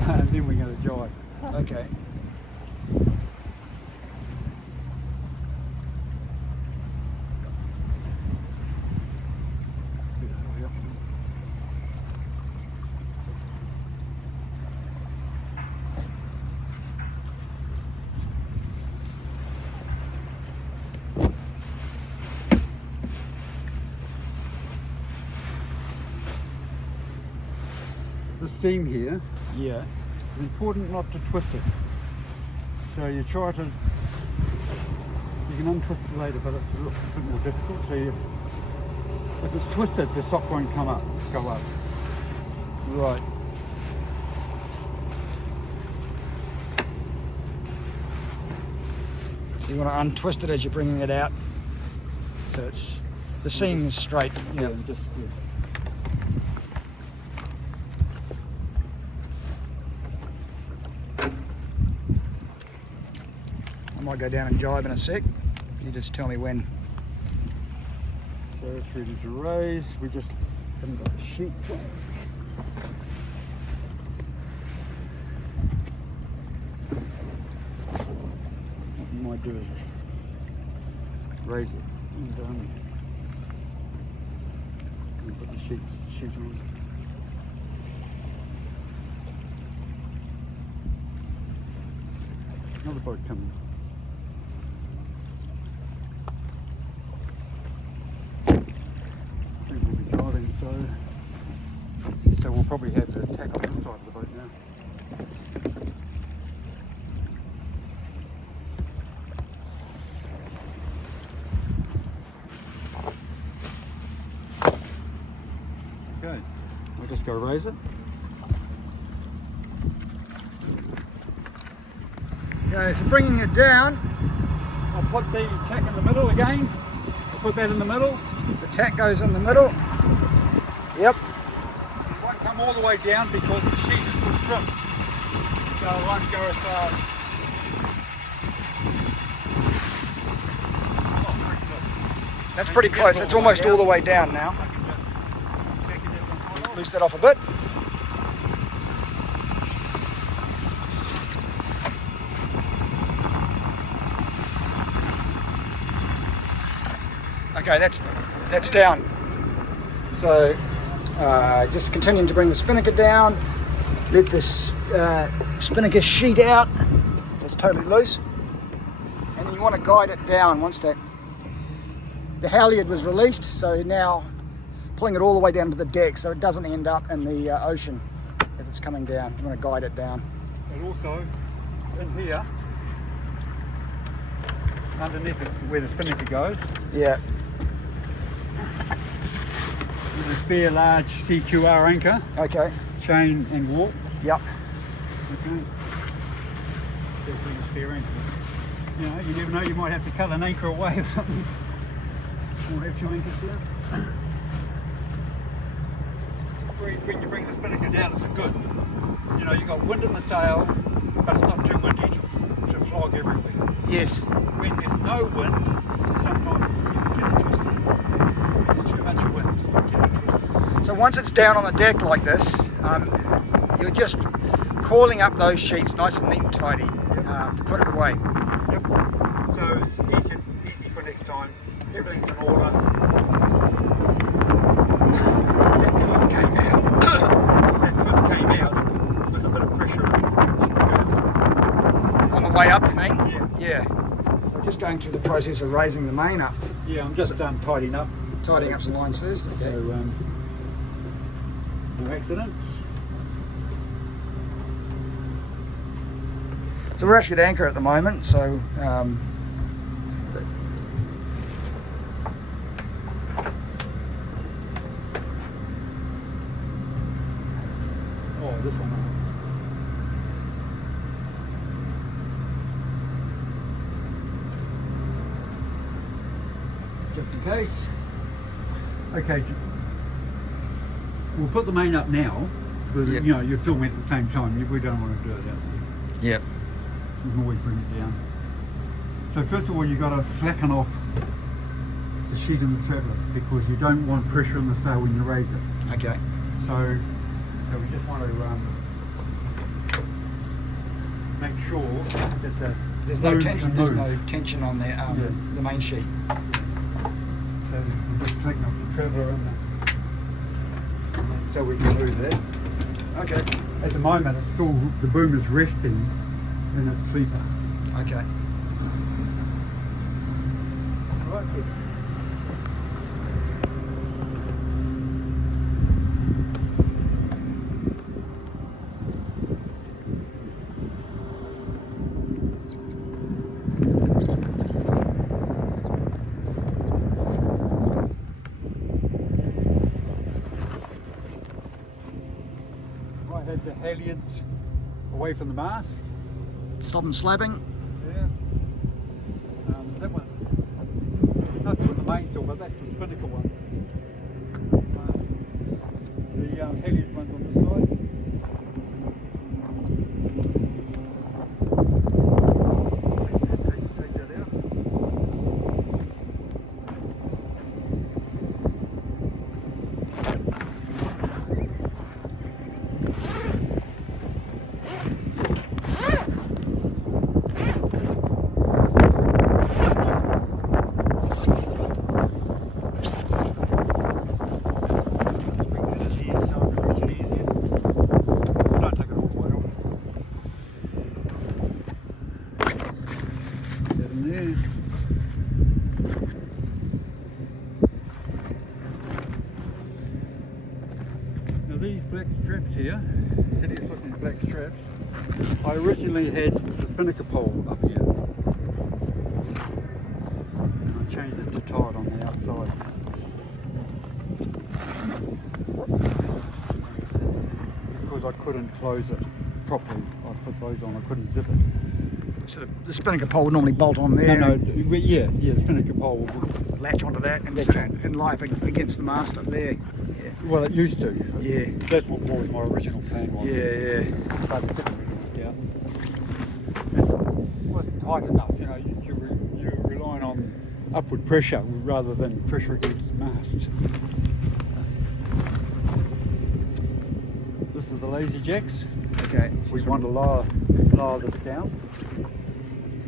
And then we're going to jive. Okay. This seam here, Yeah. it's important not to twist it. So you try to, you can untwist it later, but it's a little bit more difficult. So if it's twisted, the sock won't go up. Right. So you want to untwist it as you're bringing it out, so it's the seam is straight. Yeah. Just yeah. I might go down and jibe in a sec. You just tell me when. So it's ready to raise. We just haven't got the sheets on. do is raise it and put the sheet on. Another boat coming. I think we'll be driving, so we'll probably have the tack on this side of the boat now. Okay, I'll just go raise it. Okay, so bringing it down, I'll put the tack in the middle again. I'll put that in the middle. the tack goes in the middle. Yep. It won't come all the way down because the sheet is full trim. So it won't go as far as... That's pretty close. It's almost all the way down now. I can just check it out. Loose that off a bit. Okay, that's down. So just continuing to bring the spinnaker down. Let this spinnaker sheet out so it's totally loose. And then you want to guide it down once the halyard was released, so now pulling it all the way down to the deck so it doesn't end up in the ocean as it's coming down. You want to guide it down. But also, in here, underneath it, where the spinnaker goes, Yeah. there's a spare large CQR anchor, Okay. chain and warp. Yep. Okay. There's some spare anchors. You know, you never know, you might have to cut an anchor away or something. We'll have 2 anchors there. When you bring the spinnaker down, it's good. You know, you've got wind in the sail, but it's not too windy to flog everywhere. Yes. When there's no wind, sometimes you get it twisted. When there's too much wind, you get it twisted. So once it's down on the deck like this, you're just coiling up those sheets nice and neat and tidy to put it away. Yep. So it's easy for next time. Everything's in order. That twist came out. That twist came out with a bit of pressure On the way up, you mean? Yeah. Yeah. So just going through the process of raising the main up, Yeah, I'm just tidying up. tidying up some lines first. So Okay. no accidents. So we're actually at anchor at the moment, so Oh, this one. Just in case. Okay, we'll put the main up now because Yep. you know you're filming at the same time. We don't want to do it out there. yep. We can always bring it down. So first of all, you've got to slacken off the sheet in the Travelers because you don't want pressure on the sail when you raise it. Okay. So we just want to make sure that There's no boom tension. can There's move. no tension on the main sheet. So we just flick off the Traveller and so we can move that. Okay. At the moment, it's still the boom is resting in its sleeper. Okay. Right, good. I had the halyards away from the mast. Stop them slapping. Yeah. That one, there's nothing with the mainsail, but that's the spinnaker one. The halyard one's on the side. Take that out. black straps here, hideous looking black straps. I originally had the spinnaker pole up here, and I changed it to tie it on the outside. Because I couldn't close it properly, I put those on, I couldn't zip it. So the spinnaker pole would normally bolt on there. No, yeah, the spinnaker pole would Latch onto that and Latch sit on. and lie up against the mast up there. Yeah. well, it used to. Yeah. That's what was my original plan was. Yeah. But it didn't really work out. It wasn't tight enough, you know, you're relying on upward pressure rather than pressure against the mast. This is the lazy jacks. Okay. We want to lower this down.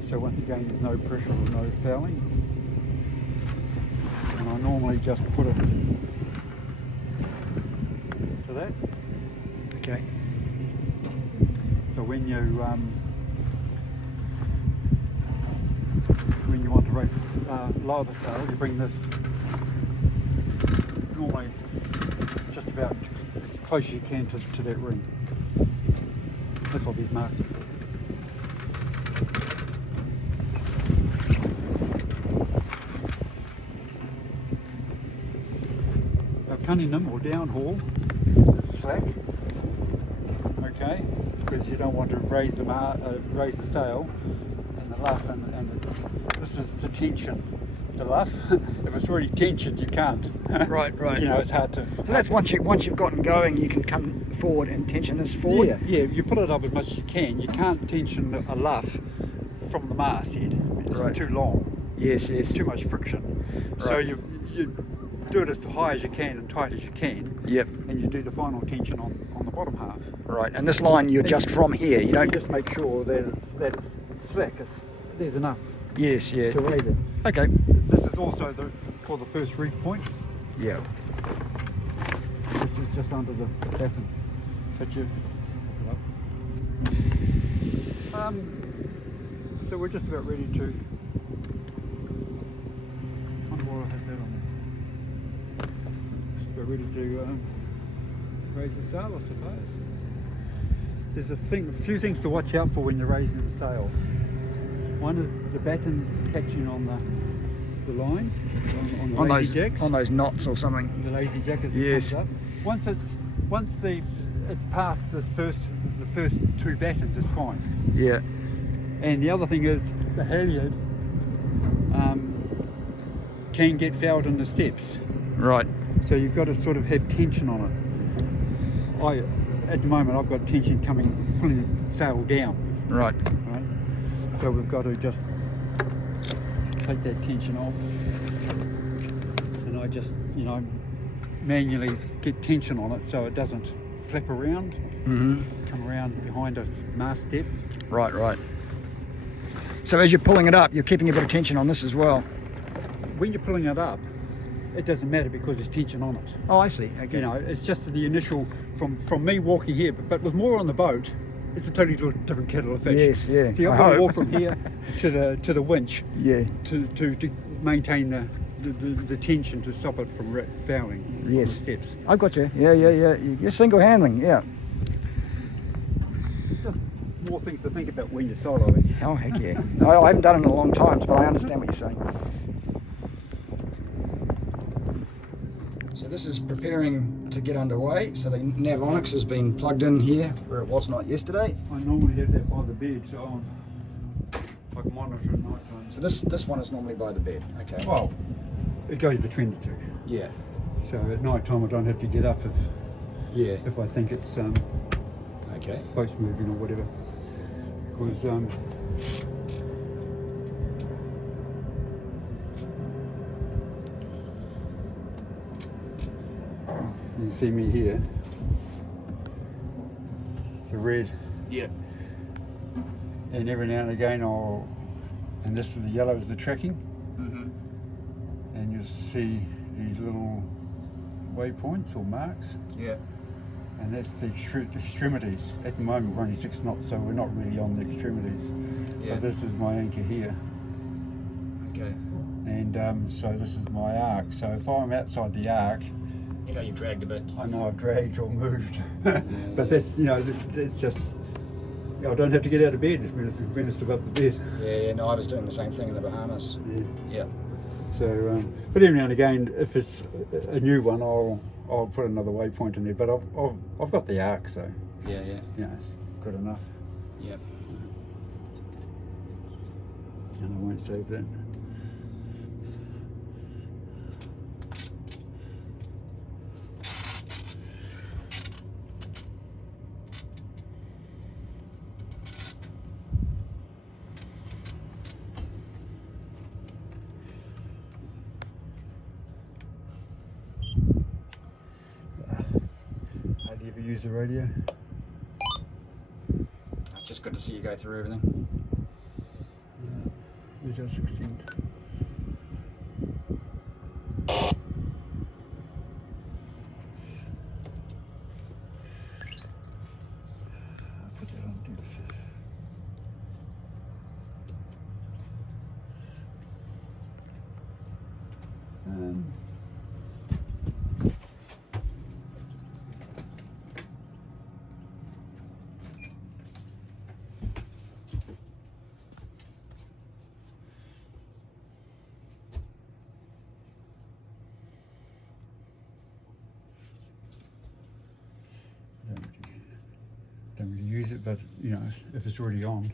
So once again, there's no pressure or no fouling. And I normally just put it to that. Okay. So when you want to raise lower the sail, you bring this normally just about as close as you can to that ring. That's what these marks are for. Now cunningham or downhaul is slack, okay, because you don't want to raise the sail and the luff, and this is the tension. The luff, if it's already tensioned, you can't. Right. You know, it's hard to. So that's once you've gotten going, you can come forward and tension this forward. Yeah, you put it up as much as you can. You can't tension a luff from the masthead. It's Right. too long. Yes. Too much friction. So Right. you do it as high as you can and tight as you can. Yep. And you do the final tension on the bottom half. Right. And this line you adjust from here. You don't. just make sure that it's slack. There's enough Yes. Yeah. to raise it. Okay. This is also for the first reef point, Yeah. which is just under the batten. But you. So we're just about ready to. Underwater has that on there. Just about ready to raise the sail, I suppose. There's a few things to watch out for when you're raising the sail. One is the battens catching on the line, on the lazy jacks. On those knots or something. The lazy jack as it Yes. comes up. Once it's past the first two battens, it's fine. Yeah. And the other thing is the halyard can get fouled in the steps, Right. so you've got to sort of have tension on it. At the moment I've got tension pulling the sail down, Right. right? So we've got to just take that tension off, and I just manually get tension on it so it doesn't flap around, come around behind a mast step. Right. So as you're pulling it up, you're keeping a bit of tension on this as well. When you're pulling it up, it doesn't matter because there's tension on it. Oh, I see. Okay. You know, it's just the initial from me walking here, but with more on the boat, it's a totally different kettle of fish. Yes, yeah. See, I've I got to hope. walk from here to the winch Yeah. to maintain the tension to stop it from fouling on the Yes. steps. I've got you. Yeah. You're single handling. Yeah. Just more things to think about when you're soloing. Oh, heck yeah. No, I haven't done it in a long time, but I understand what you're saying. So this is preparing to get underway. So the Navonics has been plugged in here where it was not yesterday. I normally have that by the bed, so I can monitor at night time. So this one is normally by the bed. Okay. Well, it goes between the two. Yeah. So at night time I don't have to get up Yeah. if I think it's Okay. boat's moving or whatever, because you can see me here, the red, Yeah. and every now and again and this is the yellow is the tracking, and you'll see these little waypoints or marks. Yeah. And that's the extremities. At the moment we're only 6 knots, so we're not really on the extremities. Yeah. But this is my anchor here, Okay. and so this is my arc. So if I'm outside the arc, You know, you've dragged a bit. I know I've dragged or moved, but that's, you know, it's just, I don't have to get out of bed when it's above the bed. Yeah, no, I was doing the same thing in the Bahamas. Yeah. Yeah. So, but every now and again, if it's a new one, I'll put another waypoint in there. But I've got the arc, so Yeah. you know, it's good enough, Yep. and I won't save that. How do you ever use the radio? It's just good to see you go through everything. Where's our 16? I'll put that on depth. Don't really use it, but you know, if it's already on.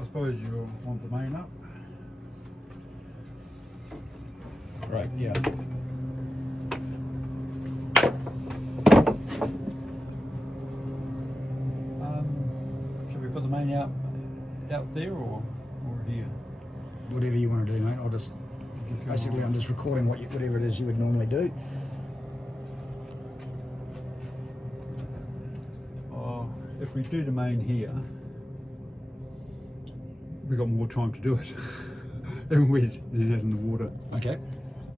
I suppose you'll want the main up. Right, yeah. Should we put the main out there or here? Whatever you want to do, mate. I'll just, Just go basically, on. I'm just recording whatever it is you would normally do. Oh, if we do the main here, we got more time to do it. And we than it has in the water. Okay.